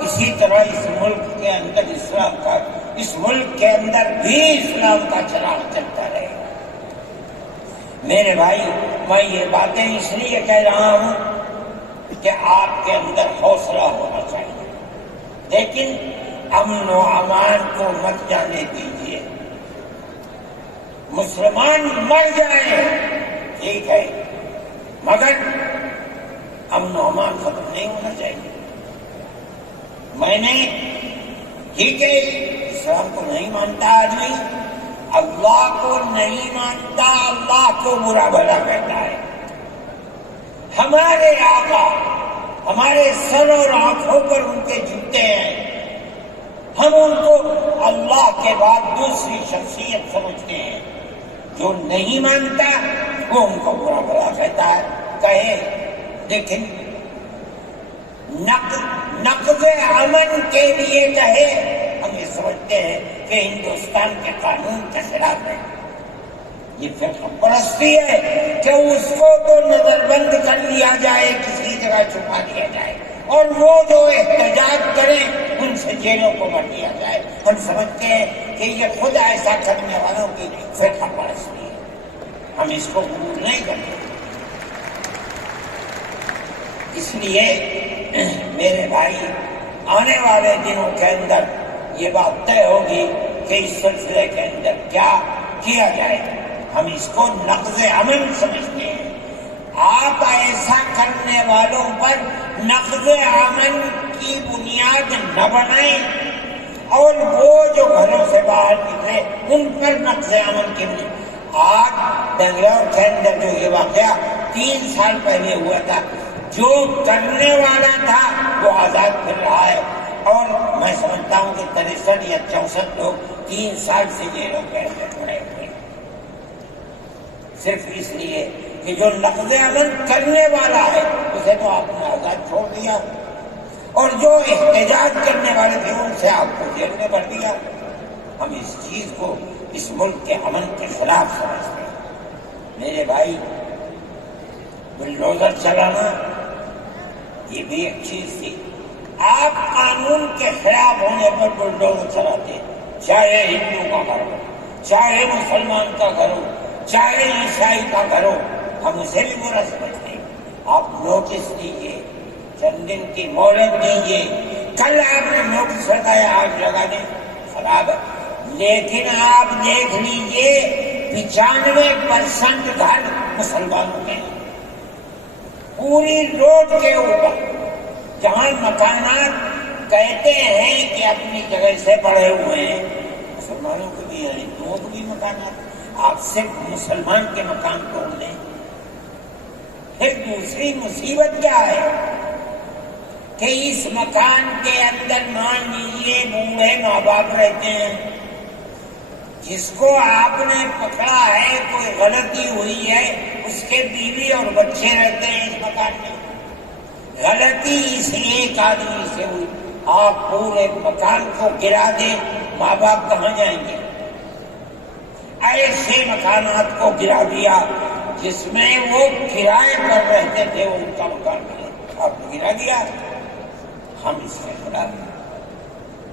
اسی طرح اس ملک کے اندر اسلام کا، اس ملک کے اندر بھی اسلام کا چراغ چلتا رہے گا۔ میرے بھائی، میں یہ باتیں اس لیے کہہ رہا ہوں کہ آپ کے اندر حوصلہ ہونا چاہیے، لیکن امن و امان کو مت جانے دیجیے۔ مسلمان مر جائیں ٹھیک ہے، مگر امن و امان ختم نہیں ہونا چاہیے۔ میں نے ٹھیک ہے اسلام کو نہیں مانتا آدمی، اللہ کو نہیں مانتا، اللہ کو برا بھلا کہتا ہے۔ ہمارے آقا ہمارے سر اور آنکھوں پر ان کے جوتے ہیں، ہم ان کو اللہ کے بعد دوسری شخصیت سمجھتے ہیں۔ جو نہیں مانتا وہ ان کو برا بھلا کہتا ہے، کہے، لیکن نقض امن کے لیے کہے، ہم یہ سمجھتے ہیں کہ ہندوستان کے قانون کے خلاف ہے۔ یہ فرقہ پرستی ہے کہ اس کو تو نظر بند کر لیا جائے، کسی جگہ چھپا دیا جائے، اور وہ جو احتجاج کریں ان سے جیلوں کو بھر دیا جائے۔ ہم سمجھتے ہیں کہ یہ خود ایسا کرنے والوں کی فرقہ پرستی ہے، ہم اس کو قبول نہیں کرتے۔ اس لیے میرے بھائی، آنے والے دنوں کے اندر یہ بات طے ہوگی کہ اس سلسلے کے اندر کیا کیا جائے۔ ہم اس کو نقض امن سمجھتے ہیں۔ آپ ایسا کرنے والوں پر نقض امن کی بنیاد نہ بنائیں، اور وہ جو گھروں سے باہر نکلے ان پر نقض امن کی بنیاد۔ آج بنگلور کے اندر جو یہ واقعہ 3 سال پہلے ہوا تھا، جو کرنے والا تھا وہ آزاد پھر رہا ہے، اور میں سمجھتا ہوں کہ 63 یا 64 لوگ 3 سال سے جیلوں کے اندر پڑے ہوئے، صرف اس لیے کہ جو نقض امن کرنے والا ہے اسے تو آپ نے آزاد چھوڑ دیا، اور جو احتجاج کرنے والے تھے ان سے آپ کو جیل میں بھر دیا۔ ہم اس چیز کو اس ملک کے امن کے خلاف سمجھتے ہیں۔ میرے بھائی، بلڈوزر چلانا یہ بھی ایک چیز تھی۔ آپ قانون کے خلاف ہونے پر بلڈوزر چلاتے، چاہے ہندو کا گھر ہو، چاہے مسلمان کا گھر ہو، چاہے عیسائی کا گھر ہو، ہم اسے بھی برا سمجھتے ہیں۔ آپ نوٹس دیجیے، چند دن کی مہلت دیجیے، کل آپ نے نوٹس لگایا آج لگا دیں، خراب ہے، لیکن آپ دیکھ لیجیے 95% گھر مسلمانوں کے ہیں۔ پوری روڈ کے اوپر جہاں مکانات کہتے ہیں کہ اپنی جگہ سے بڑھے ہوئے ہیں، مسلمانوں کے بھی ہیں، ہندوؤں کے بھی مکانات، آپ صرف مسلمان کے مکان توڑ دیں، پھر دوسری مصیبت کیا ہے کہ اس مکان کے اندر مان لیجیے بوڑھے ماں باپ رہتے ہیں، جس کو آپ نے پکڑا ہے کوئی غلطی ہوئی ہے، اس کے بیوی اور بچے رہتے ہیں اس مکان میں، غلطی اس ایک آدمی سے ہوئی، آپ پورے مکان کو گرا دیں، ماں باپ کہاں جائیں گے؟ ایسے مکانات کو گرا دیا جس میں وہ کرائے پر رہتے تھے، ان کا مکان ملا، آپ نے گرا دیا۔ ہم اس کے خلاف ہیں،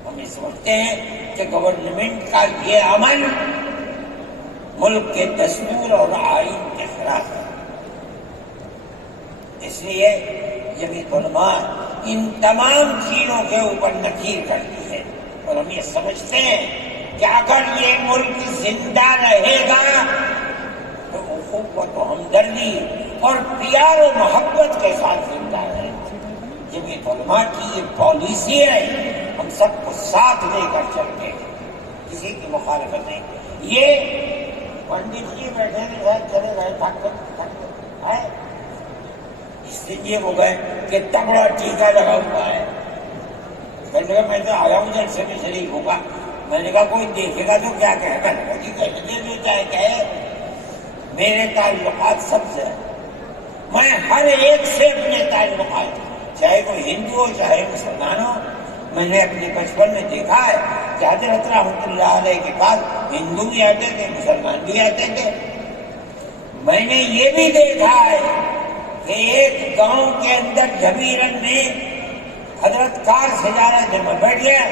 ہم یہ سمجھتے ہیں کہ گورنمنٹ کا یہ عمل ملک کے دستور اور آئین کے خلاف ہے۔ اس لیے جمعیت علماء ان تمام چیزوں کے اوپر نکیر کرتی ہے، اور ہم یہ سمجھتے ہیں کہ اگر یہ ملک زندہ رہے گا تو اخوت و ہمدردی اور پیار و محبت کے ساتھ زندہ رہے گا۔ جمعیت علماء کی یہ پالیسی ہے، ہم سب کو ساتھ لے کر چلتے ہیں، کسی کی مخالفت نہیں۔ یہ پنڈت جی بیٹھے تھے، چلے گئے، تھک گئے، اس لیے ہو گئے کہ تگڑا ٹیکا لگا ہوا ہے۔ میں نے کہا میں تو آیا ہوں جلسے میں شریک ہوگا، میں نے کہا کوئی دیکھے گا تو کیا کہے گا؟ جی کہنے جو چاہے کہے، میرے تعلقات سب سے ہیں، میں ہر ایک سے اپنے تعلقات، چاہے کوئی ہندو ہو چاہے مسلمان ہو، میں نے اپنے بچپن میں دیکھا ہے کہ حضرت رحمۃ اللہ علیہ کے پاس ہندو بھی آتے تھے، مسلمان بھی آتے تھے۔ میں نے یہ بھی دیکھا ہے کہ ایک گاؤں کے اندر جبیرن میں حضرت کار سے جا رہے تھے، میں بیٹھ گیا،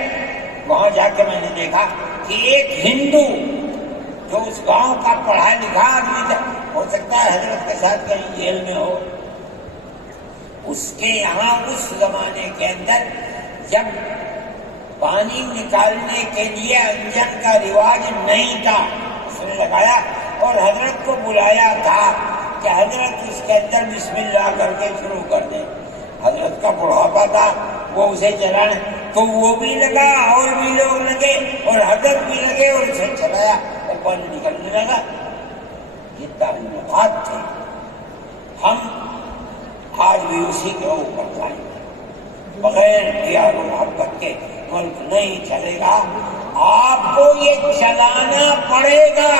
وہاں جا کے میں نے دیکھا کہ ایک ہندو جو اس گاؤں کا پڑھا لکھا آدمی تھا، ہو سکتا ہے حضرت کے ساتھ کہیں جیل میں ہو، اس کے یہاں اس زمانے کے اندر جب پانی نکالنے کے لیے انجن کا رواج نہیں تھا، اس نے لگایا اور حضرت کو بلایا تھا کہ حضرت اس کے اندر بسم اللہ کر کے شروع کر دیں۔ حضرت کا بڑھاپا تھا، وہ اسے چلانے، تو وہ بھی لگا اور بھی لوگ لگے اور حضرت بھی لگے اور اسے چلایا اور پانی نکلنے لگا۔ یہ تعلقات تھے، ہم آج بھی اسی کے اوپر قائم ہیں۔ بغیر پیار و محبت کے ملک نہیں چلے گا، آپ کو یہ چلانا پڑے گا۔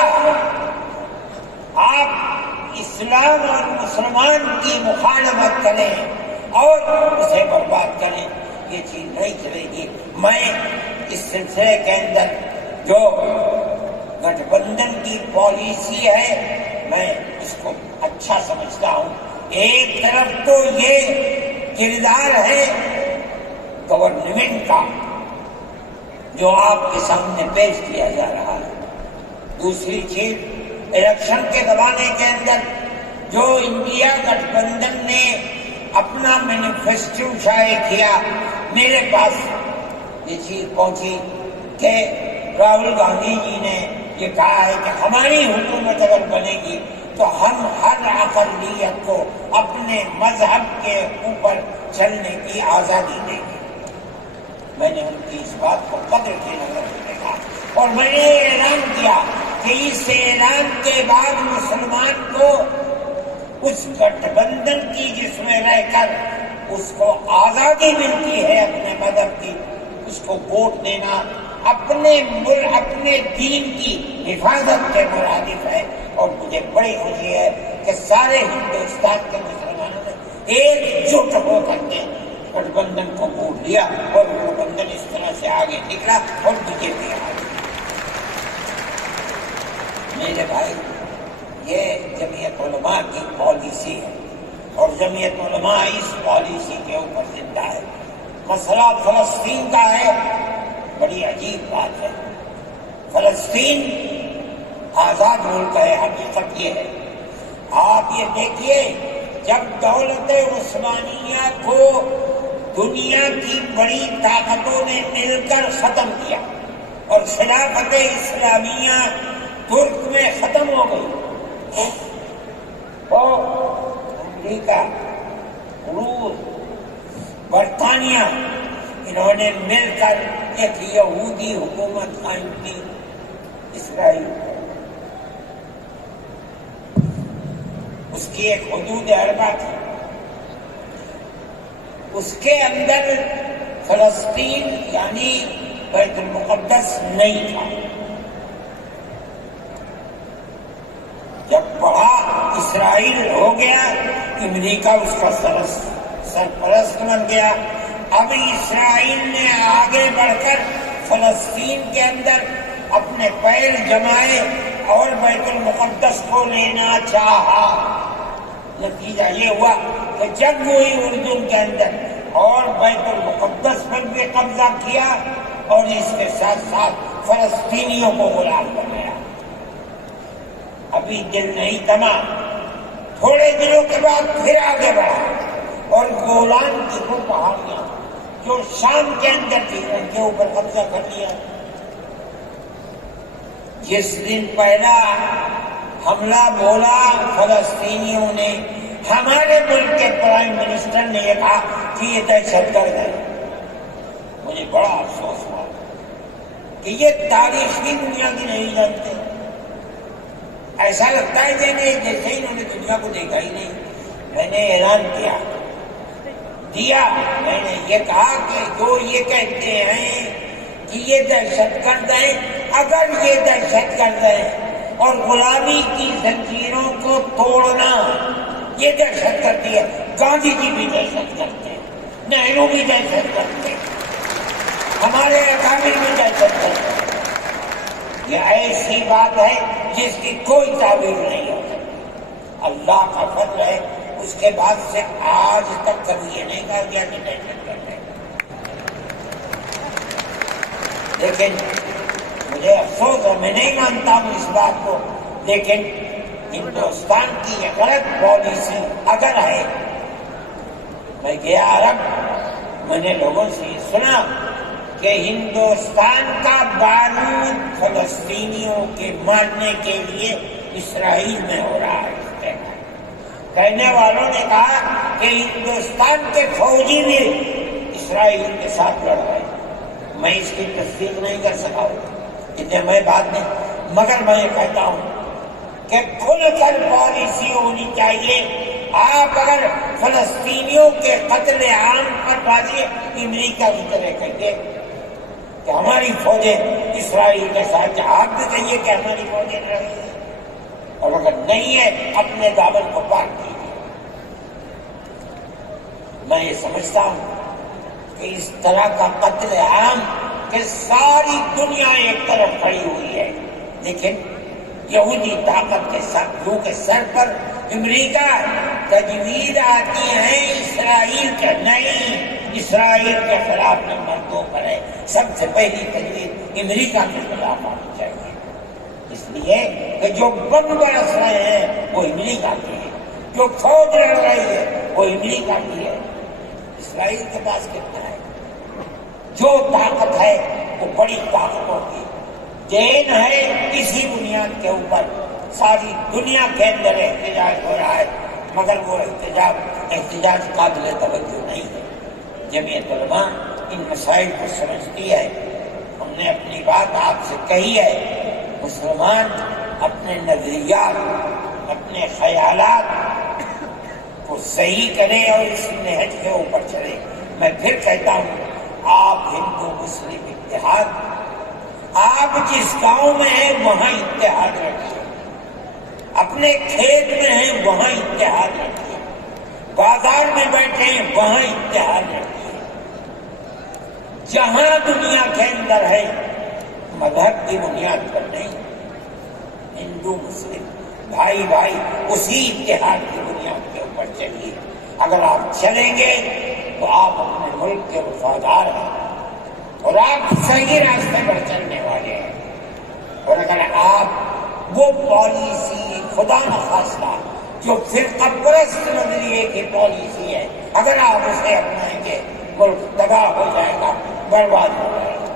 آپ اسلام اور مسلمان کی مخالفت کریں اور اسے برباد کریں، یہ چیز نہیں چلے گی۔ میں اس سلسلے کے اندر جو گٹھ بندھن کی پالیسی ہے، میں اس کو اچھا سمجھتا ہوں۔ ایک طرف تو یہ کردار ہے گورنمنٹ کا جو آپ کے سامنے پیش کیا جا رہا ہے، دوسری چیز الیکشن کے زمانے کے اندر جو انڈیا گٹھ بندھن نے اپنا مینیفیسٹو شائع کیا، میرے پاس یہ چیز پہنچی کہ راہل گاندھی جی نے یہ کہا ہے کہ ہماری حکومت اگر بنے گی تو ہم ہر اقلیت کو اپنے مذہب کے اوپر چلنے کی آزادی دیں گے۔ میں نے ان کی اس بات کو قدر کی نظر سے دیکھا اور میں نے اعلان کیا کہ اس اعلان کے بعد مسلمان کو اس گٹھ بندھن کی جس میں رہ کر اس کو آزادی ملتی ہے اپنے مذہب کی، اس کو ووٹ دینا اپنے ملک اپنے دین کی حفاظت کے مرادف ہے۔ اور مجھے بڑی خوشی ہے کہ سارے ہندوستان کے مسلمانوں نے ایک جٹ ہو کر کے گٹھ بندھن کو ووٹ دیا اور گٹھ بندھن اس طرح سے آگے نکلا اور بی جے پی آگے۔ میرے بھائی، یہ جمعیت علماء کی پالیسی ہے اور جمعیت علماء اس پالیسی کے اوپر زندہ ہے۔ مسئلہ فلسطین کا ہے، بڑی عجیب بات ہے۔ فلسطین آزاد ملک ہے، حقیقت یہ ہے۔ آپ یہ دیکھیے، جب دولت عثمانیہ کو دنیا کی بڑی طاقتوں نے مل کر ختم کیا اور خلافت اسلامیہ ترک میں ختم ہو گئی، تو امریکہ، روس، برطانیہ، انہوں نے مل کر ایک یہودی حکومت قائم کی، اسرائیل۔ اس کی ایک حدود اربع تھی، اس کے اندر فلسطین یعنی بیت المقدس نہیں تھا۔ جب بڑا اسرائیل ہو گیا، امریکہ اس کا سرپرست بن گیا۔ اب اسرائیل نے آگے بڑھ کر فلسطین کے اندر اپنے پیر جمائے اور بیت المقدس کو لینا چاہا۔ نتیجہ یہ ہوا کہ جنگ ہوئی اردن کے اندر اور بیت المقدس پر بھی قبضہ کیا اور اس کے ساتھ ساتھ فلسطینیوں کو غلام بنایا۔ ابھی دل نہیں تھما، تھوڑے دنوں کے بعد پھر آگے بڑھا اور گولان کی وہ پہاڑیاں جو شام کے اندر تھی ان کے اوپر قبضہ کر لیا۔ جس دن پہلا حملہ بولا فلسطینیوں نے، ہمارے ملک کے پرائم منسٹر نے یہ کہا کہ یہ دہشت گرد ہے۔ مجھے بڑا افسوس ہوا کہ یہ تاریخ کی دنیا کی نہیں جانتے۔ ایسا لگتا ہے جیسے انہوں نے دنیا کو دیکھا ہی نہیں۔ میں نے اعلان دیا میں نے یہ کہا کہ جو یہ کہتے ہیں کہ یہ دہشت گرد ہیں، اگر یہ دہشت گرد ہیں اور غلامی کی زنجیروں کو توڑنا یہ دہشت گردی ہے، گاندھی جی بھی دہشت کرتے ہیں، نہرو بھی دہشت کرتے ہیں، ہمارے اکابر بھی دہشت کرتے ہیں۔ یہ ایسی بات ہے جس کی کوئی تعبیر نہیں ہو سکتی۔ اللہ کا فضل ہے، اس کے بعد سے آج تک کبھی یہ نہیں کہا گیا کہ دہشت گرد ہے۔ لیکن مجھے افسوس ہے، میں نہیں مانتا ہوں اس بات کو، لیکن ہندوستان کی یہ غلط پالیسی اگر ہے، میں گیا عرب، میں نے لوگوں سے یہ سنا کہ ہندوستان کا بارود فلسطینیوں کے مارنے کے لیے اسرائیل میں ہو رہا ہے۔ کہنے والوں نے کہا کہ ہندوستان کے فوجی بھی اسرائیل کے ساتھ لڑ رہے ہیں۔ میں اس کی تصدیق نہیں کر سکا ہوں، اتنے میں بات نہیں، مگر میں یہ کہتا ہوں کہ کھل کر پالیسی ہونی چاہیے۔ آپ اگر فلسطینیوں کے قتل عام پر بازی امریکہ کی طرح کہیے کہ ہماری فوجیں اسرائیل کے ساتھ، آپ بھی کہیے کہ ہماری فوجیں لڑ رہی ہیں، اور اگر نہیں ہے اپنے دامن کو پاک کیجیے۔ میں یہ سمجھتا ہوں کہ اس طرح کا قتل عام کہ ساری دنیا ایک طرف کھڑی ہوئی ہے، لیکن یہودی طاقت کے روح کے سر پر امریکہ تجویز آتی ہیں اسرائیل کے، نہیں، اسرائیل کے خلاف نمبر 2 پر ہے۔ سب سے پہلی تجویز امریکہ کے خلاف آنی چاہیے، اس لیے کہ جو بم برس رہے ہیں وہ امریکہ کے ہیں، جو فوج لڑ رہی ہے وہ امریکہ کی ہے۔ اسرائیل کے پاس کتنا ہے؟ جو طاقت ہے وہ بڑی طاقتوں کی دین ہے۔ اسی بنیاد کے اوپر ساری دنیا کے اندر احتجاج ہو رہا ہے، مگر وہ احتجاج قابل توجہ نہیں ہے۔ جمعیت علماء ان مسائل کو سمجھتی ہے، ہم نے اپنی بات آپ سے کہی ہے۔ مسلمان اپنے نظریات، اپنے خیالات کو صحیح کرے اور اس نہج کے اوپر چلے۔ میں پھر کہتا ہوں، آپ ہندو مسلم اتحاد، آپ جس گاؤں میں ہیں وہاں اتحاد رکھیے، اپنے کھیت میں ہیں وہاں اتحاد رکھیے، بازار میں بیٹھے ہیں وہاں اتحاد رکھیے۔ جہاں دنیا کے اندر ہے مذہب کی بنیاد پر نہیں، ہندو مسلم بھائی بھائی اسی اتحاد کی بنیاد کے اوپر چلیے۔ اگر آپ چلیں گے تو آپ اپنے ملک کے وفادار ہیں اور آپ صحیح راستے پر چلنے والے ہیں، اور اگر آپ وہ پالیسی خدا نخواستہ جو فرقہ پرست نظریے کی پالیسی ہے، اگر آپ اسے اپنائیں گے، ملک تباہ ہو جائے گا، برباد ہو جائے گا۔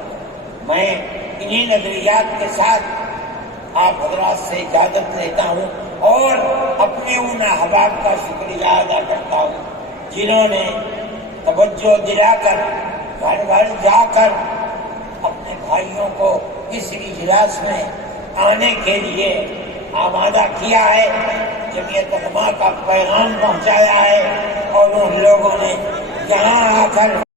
میں انہی نظریات کے ساتھ آپ حضرات سے اجازت لیتا ہوں اور اپنے ان احباب کا شکریہ ادا کرتا ہوں جنہوں نے توجہ دلا کر گھر گھر جا کر اپنے بھائیوں کو اس اجلاس میں آنے کے لیے آمادہ کیا ہے۔ جمعیت علماء کا پیغام پہنچایا ہے اور ان لوگوں نے یہاں آ کر